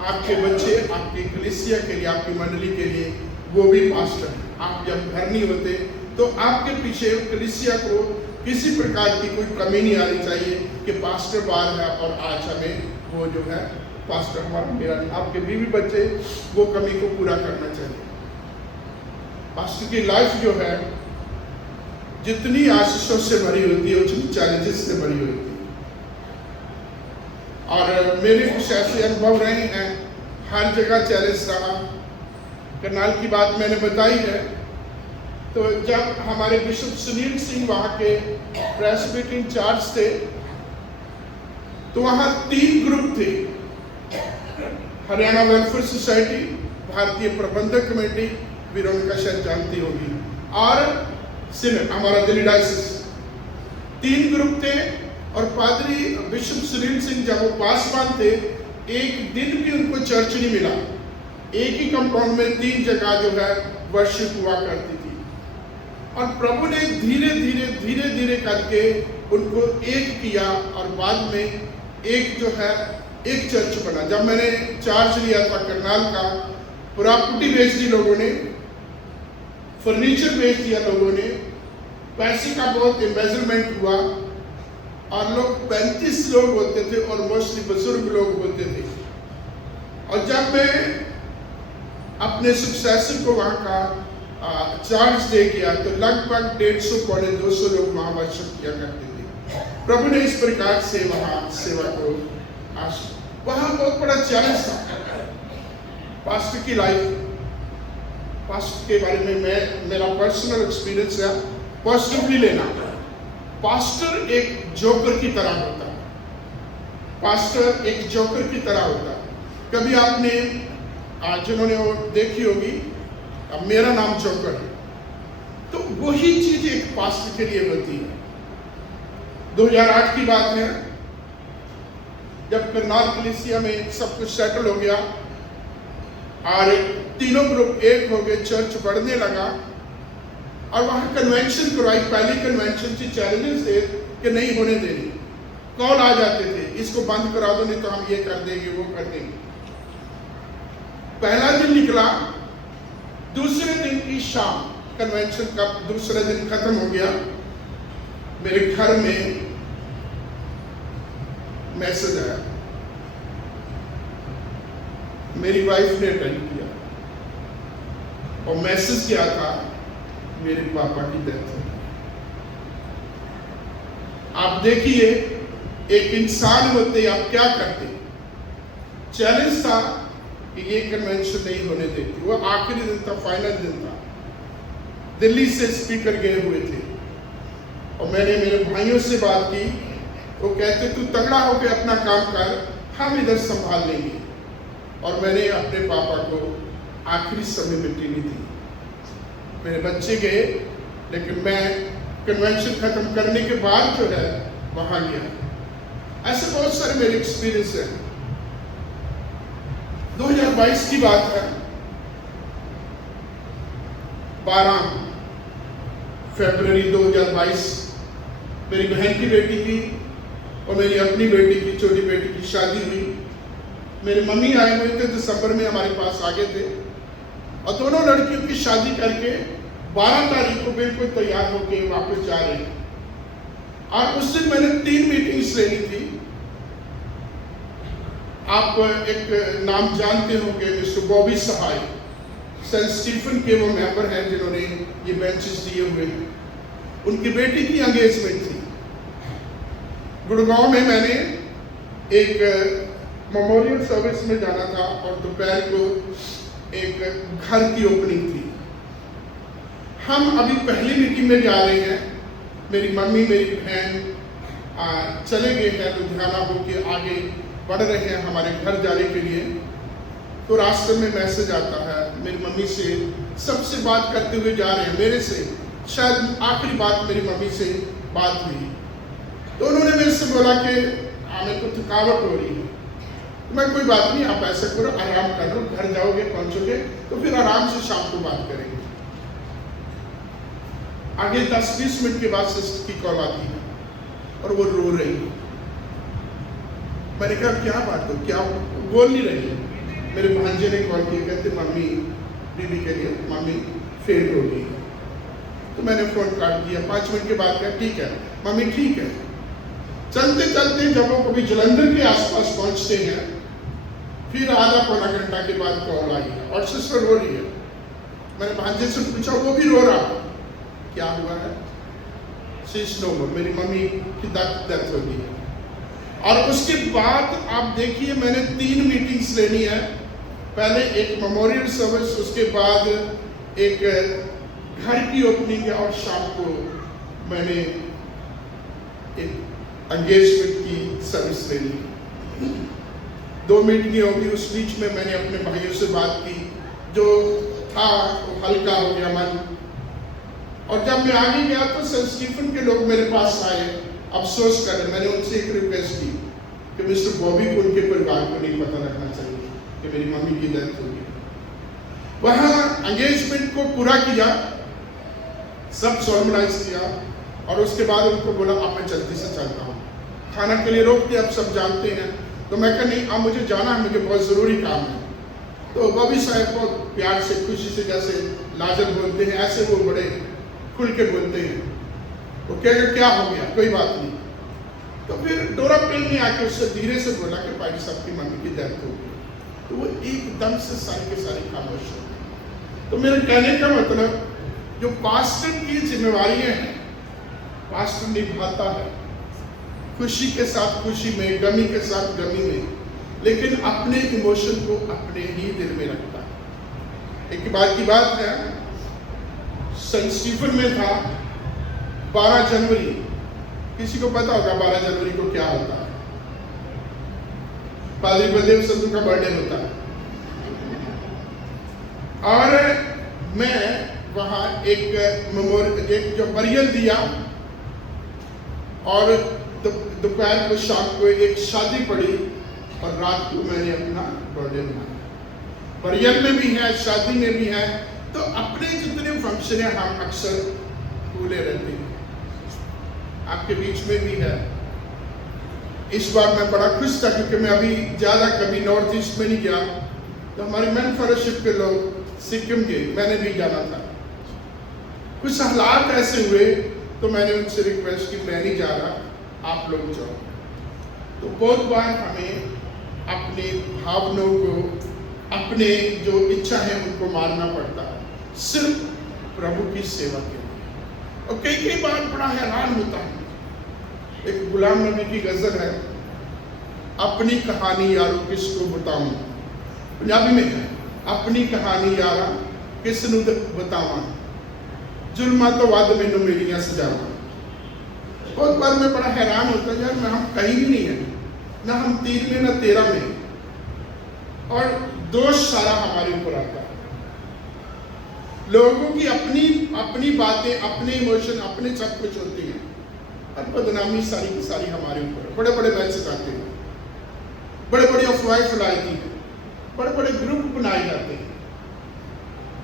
आपके बच्चे, आपकी कलीसिया के लिए, आपकी मंडली के लिए वो भी पास्टर है। आप जब घर नहीं होते तो आपके पीछे कलीसिया को किसी प्रकार की कोई कमी नहीं आनी चाहिए कि पास्टर बाहर है और आज हमें वो जो है पास्टर हमारा मेरा नहीं, आपके बीवी बच्चे वो कमी को पूरा करना चाहिए। पास्टर की लाइफ जो है जितनी आशीषों से भरी होती है उतनी चैलेंजेस से भरी होती है। और मेरे कुछ ऐसे अनुभव रहे हैं, हर जगह चैलेंज रहा। करनाल की बात मैंने बताई है। तो जब हमारे बिशप सुनील सिंह वहाँ के प्रेस्बिटेरियन इंचार्ज थे तो वहाँ 3 ग्रुप थे, हरियाणा वेलफेयर सोसाइटी, भारतीय प्रबंधक कमेटी, वीरोनिका शायद जानती होगी, और सिनेट हमारा दिल्ली डायसिस। 3 ग्रुप थे और पादरी बिशप सुनील सिंह जब वो पासवान थे, एक दिन भी उनको चर्च नहीं मिला। एक ही कंपाउंड में 3 जगह जो है वर्शिप हुआ करती थी। और प्रभु ने धीरे धीरे करके उनको एक किया और बाद में एक जो है एक चर्च बना। जब मैंने चार्ज लिया था करनाल का, प्रॉपर्टी बेच दी लोगों ने, फर्नीचर बेच दिया लोगों ने, पैसे का बहुत एम्बेजलमेंट हुआ और लोग 35 लोग होते थे और मोस्टली बुजुर्ग लोग होते थे। और जब मैं अपने सक्सेसर को वहाँ का चार्ज दे गया तो लगभग 150 पौने 200 लोग वहाँ वर्शिप किया करते थे। प्रभु ने इस प्रकार से वहाँ सेवा को वहाँ बहुत बड़ा चैलेंज था। पास्टर की लाइफ, पास्टर के बारे में मेरा पर्सनल एक्सपीरियंस है, पॉजिटिवली लेना। पास्टर एक जोकर की तरह होता है, पास्टर एक जोकर की तरह होता है। कभी आपने जिन्होंने वो देखी होगी मेरा नाम जोकर है, तो वही चीज एक पास्टर के लिए होती है। 2008 की बात है, जब करनाल कलीसिया में सब कुछ सेटल हो गया और तीनों ग्रुप एक हो गए, चर्च बढ़ने लगा और वहां कन्वेंशन करवाई। पहली कन्वेंशन थी, चैलेंजेस थे कि नहीं होने देनी, कॉल आ जाते थे इसको बंद करा दो नहीं तो हम ये कर देंगे वो कर देंगे। पहला दिन निकला, दूसरे दिन की शाम कन्वेंशन का दूसरा दिन खत्म हो गया, मेरे घर में मैसेज आया। मेरी वाइफ ने अटेंड किया और मैसेज क्या था, मेरे पापा की डेथ हो। आप देखिए एक इंसान होते आप क्या करते। चैलेंज था कि ये कन्वेंशन नहीं होने देती। वो आखिरी दिन था, फाइनल दिन था। दिल्ली से स्पीकर गए हुए थे और मैंने मेरे भाइयों से बात की। वो कहते तू तगड़ा होकर अपना काम कर, हम इधर संभाल लेंगे। और मैंने अपने पापा को आखिरी समय में टीवी दी। मेरे बच्चे गए, लेकिन मैं कन्वेंशन खत्म करने के बाद जो है वहां गया। ऐसे बहुत सारे मेरे एक्सपीरियंस हैं। 2022 की बात है, 12 फरवरी 2022 मेरी बहन की बेटी की और मेरी अपनी बेटी की, छोटी बेटी की शादी हुई। मेरे मम्मी आए हुए थे, दिसंबर में हमारे पास आ गए थे और दोनों लड़कियों की शादी करके 12 तारीख को बिल्कुल तैयार होकर वापस जा रहे हैं। और उस दिन मैंने 3 मीटिंग्स लेनी थी। आप एक नाम जानते होंगे, मिस्टर बॉबी सहाय, सेंट स्टीफन के वो मेंबर हैं जिन्होंने ये बेंचेस दिए हुए हैं। उनकी बेटी की एंगेजमेंट थी। गुड़गांव में मैंने एक मेमोरियल सर्विस में जाना था और दोपहर को एक घर की ओपनिंग थी। हम अभी पहली मीटिंग में जा रहे हैं। मेरी मम्मी, मेरी बहन चले गए हैं लुधियाना होके, आगे बढ़ रहे हैं हमारे घर जाने के लिए। तो रास्ते में मैसेज आता है, मेरी मम्मी से सबसे बात करते हुए जा रहे हैं, मेरे से शायद आखिरी बात मेरी मम्मी से बात हुई। तो उन्होंने मेरे से बोला कि हमें तो थकावट हो रही है। मैं कोई बात नहीं, आप ऐसा करो, आराम कर लो, घर जाओगे पहुंचोगे तो फिर आराम से शाम को बात करेंगे। आगे 10-20 मिनट के बाद सिस्टर की कॉल आती है और वो रो रही है। मैंने कहा क्या बात हो, क्या बोल नहीं रही है। मेरे भांजे ने कॉल किया, कहते मम्मी, बीबी के लिए मम्मी फेल हो गई। तो मैंने फोन काट दिया। 5 मिनट के बाद कहा ठीक है मम्मी, ठीक है। चलते चलते जब वो कभी जलंधर के आसपास पहुंचते हैं, फिर आधा पौना घंटा के बाद कॉल आई है और सिस्टर रो रही है। मैंने भांजे से पूछा, वो भी रो रहा, क्या हुआ है? शी इज नो मोर, मेरी मम्मी की डेथ हो गई है। और उसके बाद आप देखिए मैंने 3 मीटिंग्स लेनी है। पहले एक मेमोरियल सर्विस, उसके बाद एक घर की ओपनिंग है और शाम को मैंने एक एंगेजमेंट की सर्विस लेनी। 2 मीटिंगें होगी। उस बीच में मैंने अपने भाइयों से बात की, जो था वो हल्का हो गया मन। और जब मैं आगे गया तो सेंट स्टीफन के लोग मेरे पास आए, अफसोस कर रहे। मैंने उनसे एक रिक्वेस्ट की कि मिस्टर बॉबी को उनके परिवार को नहीं पता रखना चाहिए कि मेरी मम्मी की डेथ हो गई। वहाँ एंगेजमेंट को पूरा किया, सब सोलमनाइज किया और उसके बाद उनको बोला अब मैं जल्दी से चलता हूँ। खाना के लिए रोक दिया, आप सब जानते हैं। तो मैं कहा नहीं, अब मुझे जाना है, मुझे बहुत ज़रूरी काम है। तो बॉबी साहब बहुत प्यार से, खुशी से, जैसे लाजर बोलते हैं ऐसे वो बड़े खुल के बोलते हैं। वो कहेगा क्या हो गया, कोई बात नहीं। तो फिर डोरा प्रेम ने आके उससे धीरे से बोला कि भाई साहब की मम्मी की डेथ हो गई। तो वो एकदम से सारी के सारी खामोश हो गई। तो मेरे कहने का मतलब, जो पास्टर की जिम्मेवारियां हैं पास्टर निभाता है। खुशी के साथ खुशी में, गमी के साथ गमी में, लेकिन अपने इमोशन को अपने ही दिल में रखता है। एक बार की बात है, सेंट स्टीफन में था 12 जनवरी। किसी को पता होगा 12 जनवरी को क्या होता है? पादरी बलदेव संधू का बर्थडे होता है। और मैं वहां एक जो बरियल दिया, और दोपहर को शाम को एक शादी पड़ी, और रात को मैंने अपना बर्थडे मनाया। बरियल में भी है, शादी में भी है, तो अपने जितने फंक्शन है हम अक्सर भूले रहते हैं। आपके बीच में भी है। इस बार मैं बड़ा खुश था क्योंकि मैं अभी ज़्यादा कभी नॉर्थ ईस्ट में नहीं गया, तो हमारे मैन फेलोशिप के लोग सिक्किम गए, मैंने भी जाना था। कुछ हालात ऐसे हुए तो मैंने उनसे रिक्वेस्ट की, मैं नहीं जा रहा, आप लोग जाओ। तो बहुत बार हमें अपने भावनाओं को, अपने जो इच्छा है उनको मारना पड़ता है सिर्फ प्रभु की सेवा के लिए। और कई बार बड़ा हैरान होता है। एक गुलाम नबी की गजल है, अपनी कहानी यारो किसको बताऊं, पंजाबी में है, अपनी कहानी यारा किस नूं बतावां, जुल्मा तो वध मैनू मेरियां सजावां। बहुत बार मैं बड़ा हैरान होता है, यार मैं हम कहीं भी नहीं है, ना हम 3 में ना 13 में, और दोष सारा हमारे ऊपर आता है। लोगों की अपनी बातें, अपने इमोशन, अपने सब कुछ होती है, और बदनामी सारी की सारी हमारे ऊपर। बड़े बड़े मैसेज आते हैं, बड़े बड़े अफवाहें फैलाई थी, बड़े बड़े ग्रुप बनाए जाते हैं,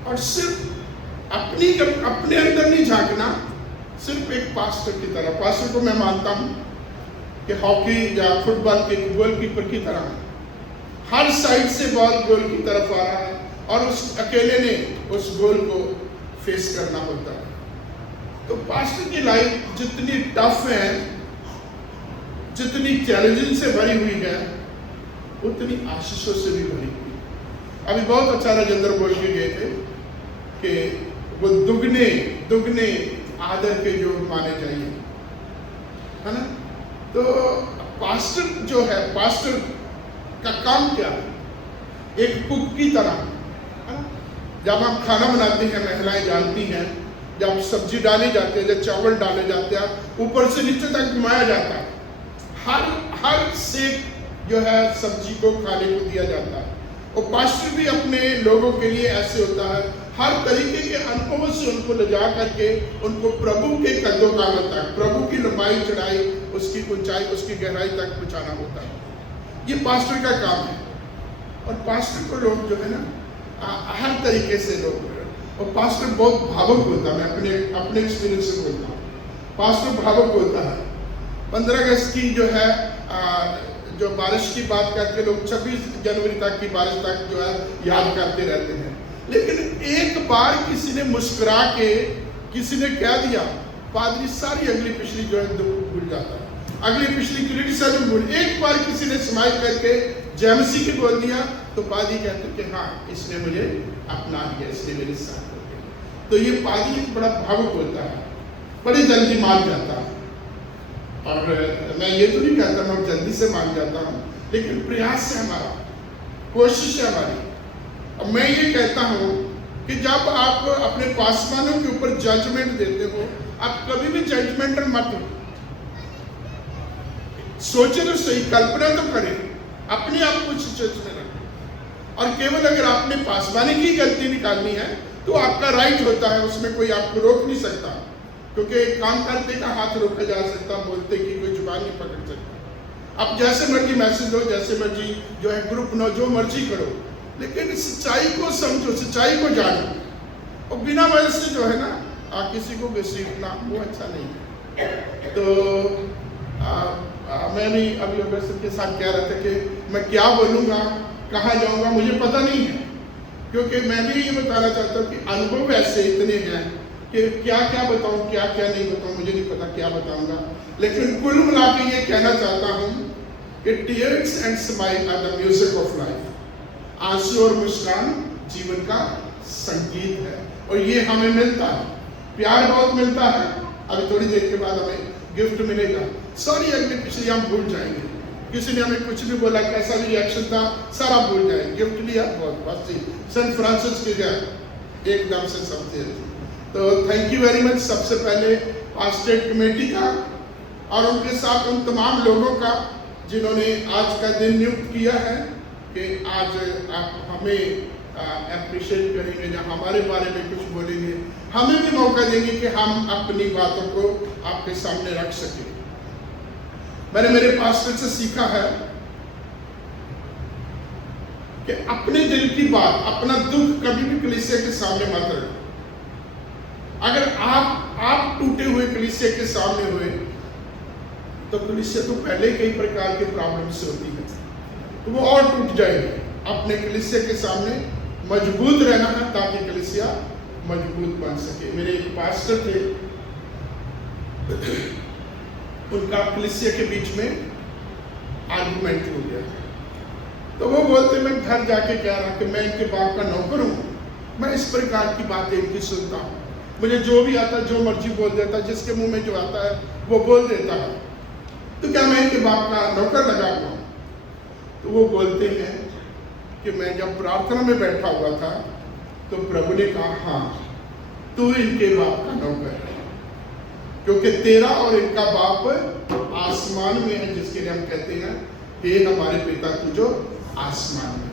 और सिर्फ अपने अंदर नहीं झांकना। सिर्फ एक पास्टर की तरह, पास्टर को मैं मानता हूं कि हॉकी या फुटबॉल के गोलकीपर की तरह हर साइड से बॉल गोल की तरफ आ रहा है, और उस अकेले ने उस गोल को फेस करना होता है। तो पास्टर की लाइफ जितनी टफ है, जितनी चैलेंजिंग से भरी हुई है, उतनी आशीषों से भी भरी हुई। अभी बहुत अच्छा राजेंद्र बोल के गए थे कि वो दुगने आदर के जो माने चाहिए, है ना। तो पास्टर जो है, पास्टर का काम क्या है? एक कुक की तरह, है ना। जब आप खाना बनाते हैं, महिलाएं जानती हैं, जब सब्जी डाली जाती है, जब चावल डाले जाते हैं, ऊपर से नीचे तक घुमाया जाता है, हर सेक जो है सब्जी को खाने को दिया जाता है। और पास्टर भी अपने लोगों के लिए ऐसे होता है, हर तरीके के अनुभवों से उनको ले जा करके उनको प्रभु के कदों का तक, प्रभु की लंबाई चढ़ाई, उसकी ऊंचाई, उसकी गहराई तक पहुंचाना होता है। ये पास्टर का काम है। और पास्टर को लोग जो है ना, हर तरीके से लोग, और पास्टर बहुत भावुक होता है। मैं अपने एक्सपीरियंस से बोलता हूँ, पास्टर भावुक होता है। 15 अगस्त की जो है जो बारिश की बात करके लोग 26 जनवरी तक की बारिश तक जो है याद करते रहते हैं, लेकिन एक बार किसी ने मुस्कुरा के किसी ने कह दिया, पादरी सारी अगली पिछली जो है दुख भूल जाता है, अगली पिछली क्रिटिसिज्म भूल। एक बार किसी ने स्माइल करके जय मसीह की बोल दिया, तो पादरी कहते कि हाँ, इसने मुझे अपना लिया, इसने मेरे साथ हो गया। तो ये पादरी बड़ा भावुक होता है, बड़ी जल्दी मान जाता है। और मैं ये तो नहीं कहता मैं जल्दी से मान जाता हूँ, लेकिन प्रयास है हमारा, कोशिश है हमारी। अब मैं ये कहता हूँ कि जब आप अपने पासवानों के ऊपर जजमेंट देते हो, आप कभी भी जजमेंटल मत हो। सोचे तो सही, कल्पना तो करें, अपने आप को सिचुएशन में रखें। और केवल अगर आपने पासवानी की गलती निकालनी है तो आपका राइट होता है, उसमें कोई आपको रोक नहीं सकता, क्योंकि काम करते का हाथ रोका जा सकता, बोलते की कोई जुबान नहीं पकड़ सकता। आप जैसे मर्जी मैसेज दो, जैसे मर्जी जो है ग्रुप नो, जो मर्जी करो, लेकिन सच्चाई को समझो, सच्चाई को जानो। और बिना वजह से जो है ना किसी को घसीटना वो अच्छा नहीं है। तो मैं भी अभी अग्रसर के साथ कह रहा था कि मैं क्या बोलूँगा, कहाँ जाऊँगा, मुझे पता नहीं है, क्योंकि मैं भी ये बताना चाहता हूँ कि अनुभव ऐसे इतने हैं कि क्या क्या बताऊँ, क्या क्या नहीं बताऊँ, मुझे नहीं पता क्या बताऊँगा। लेकिन कुल मिला के ये कहना चाहता हूँ कि tears and smile are the music of life. आंसू और मुस्कान जीवन का संगीत है, और ये हमें मिलता है। प्यार बहुत मिलता है, अभी थोड़ी देर के बाद हमें गिफ्ट मिलेगा। सॉरी अगली पिछली हम भूल जाएंगे, किसी ने हमें कुछ भी बोला, कैसा भी रिएक्शन था, सारा भूल जाएंगे। गिफ्ट लिया, बहुत बस सेंट फ्रांसिस के गया, एकदम से सब थे। तो थैंक यू वेरी मच सबसे पहले पास्टेट कमेटी का और उनके साथ उन तमाम लोगों का जिन्होंने आज का दिन नियुक्त किया है कि आज आप हमें अप्रिशिएट करेंगे, या हमारे बारे में कुछ बोलेंगे, हमें भी मौका देंगे कि हम अपनी बातों को आपके सामने रख सकें। मैंने मेरे पास्टर से सीखा है कि अपने दिल की बात, अपना दुख कभी भी कलीसिया के सामने मत रखो। अगर आप टूटे हुए कलीसिया के सामने हुए तो कलीसिया तो पहले कई प्रकार के प्रॉब्लम से होती है, तो वो और टूट जाएगी। अपने कलीसिया के सामने मजबूत रहना है ताकि कलीसिया मजबूत बन सके। मेरे एक पास्टर थे, उनका कलीसिया के बीच में आर्गुमेंट हो गया, तो वो बोलते मैं घर जाके कह रहा कि मैं इनके बाप का नौकर हूँ, मैं इस प्रकार की बातें इनकी सुनता हूँ, मुझे जो भी आता जो मर्जी बोल देता, जिसके मुंह में जो आता है वो बोल देता है, तो क्या मैं इनके बाप का नौकर लगा हुआ हूँ? तो वो बोलते हैं कि मैं जब प्रार्थना में बैठा हुआ था तो प्रभु ने कहा हाँ तू इनके बाप का नौकर है, क्योंकि तेरा और इनका बाप आसमान में है, जिसके लिए हम कहते हैं हे हमारे पिता तू जो आसमान में।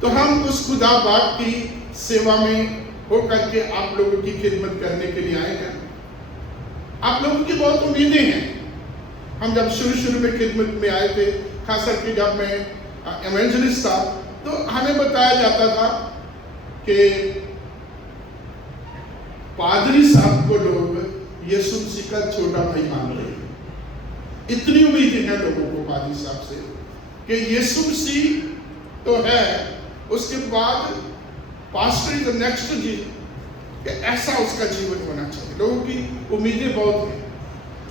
तो हम उस खुदा बाप की सेवा में होकर के आप लोगों की खिदमत करने के लिए आए हैं। आप लोगों की बहुत उम्मीदें हैं। हम जब शुरू में खिदमत में आए थे, खास करके जब मैं एवेंजलिस्ट था, तो हमें बताया जाता था कि पादरी साहब को लोग यीशु मसीह का छोटा भाई मान रहे हैं। इतनी उम्मीदें हैं लोगों को पादरी साहब से कि यीशु मसीह तो है, उसके बाद पास्टर इज द नेक्स्ट जी, कि ऐसा उसका जीवन होना चाहिए। लोगों की उम्मीदें बहुत हैं,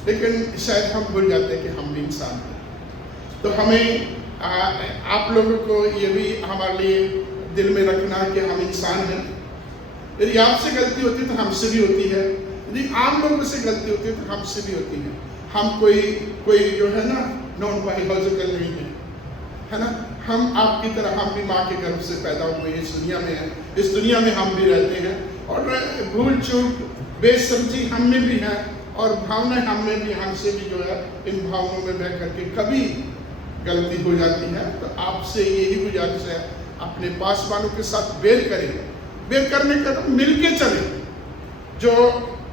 लेकिन शायद हम भूल जाते हैं कि हम भी इंसान हैं। तो हमें आप लोगों को ये भी हमारे लिए दिल में रखना है कि हम इंसान हैं। यदि आपसे गलती होती है तो हमसे भी होती है, यदि आम लोगों से गलती होती है तो हमसे भी होती है। हम कोई जो है ना नॉन बायोलॉजिकल नहीं है ना। हम आपकी तरह, हम भी माँ के गर्भ से पैदा हुए इस दुनिया में हैं, इस दुनिया में हम भी रहते हैं, और भूल चूक बेसमझी हम में भी है, और भावनाएं हम में भी, हमसे भी जो है इन भावनाओं में बह करके कभी गलती हो जाती है। तो आपसे यही गुजारिश है, अपने पास वालों के साथ बेर करें, बेर करने का तो मिल के चलें। जो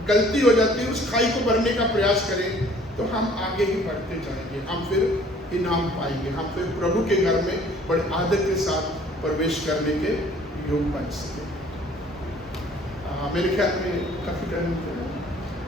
गलती हो जाती है उस खाई को भरने का प्रयास करें, तो हम आगे ही बढ़ते जाएंगे, हम फिर इनाम पाएंगे, हम फिर प्रभु के घर में बड़े आदर के साथ प्रवेश करने के योग बन सके। मेरे ख्याल में काफी टाइम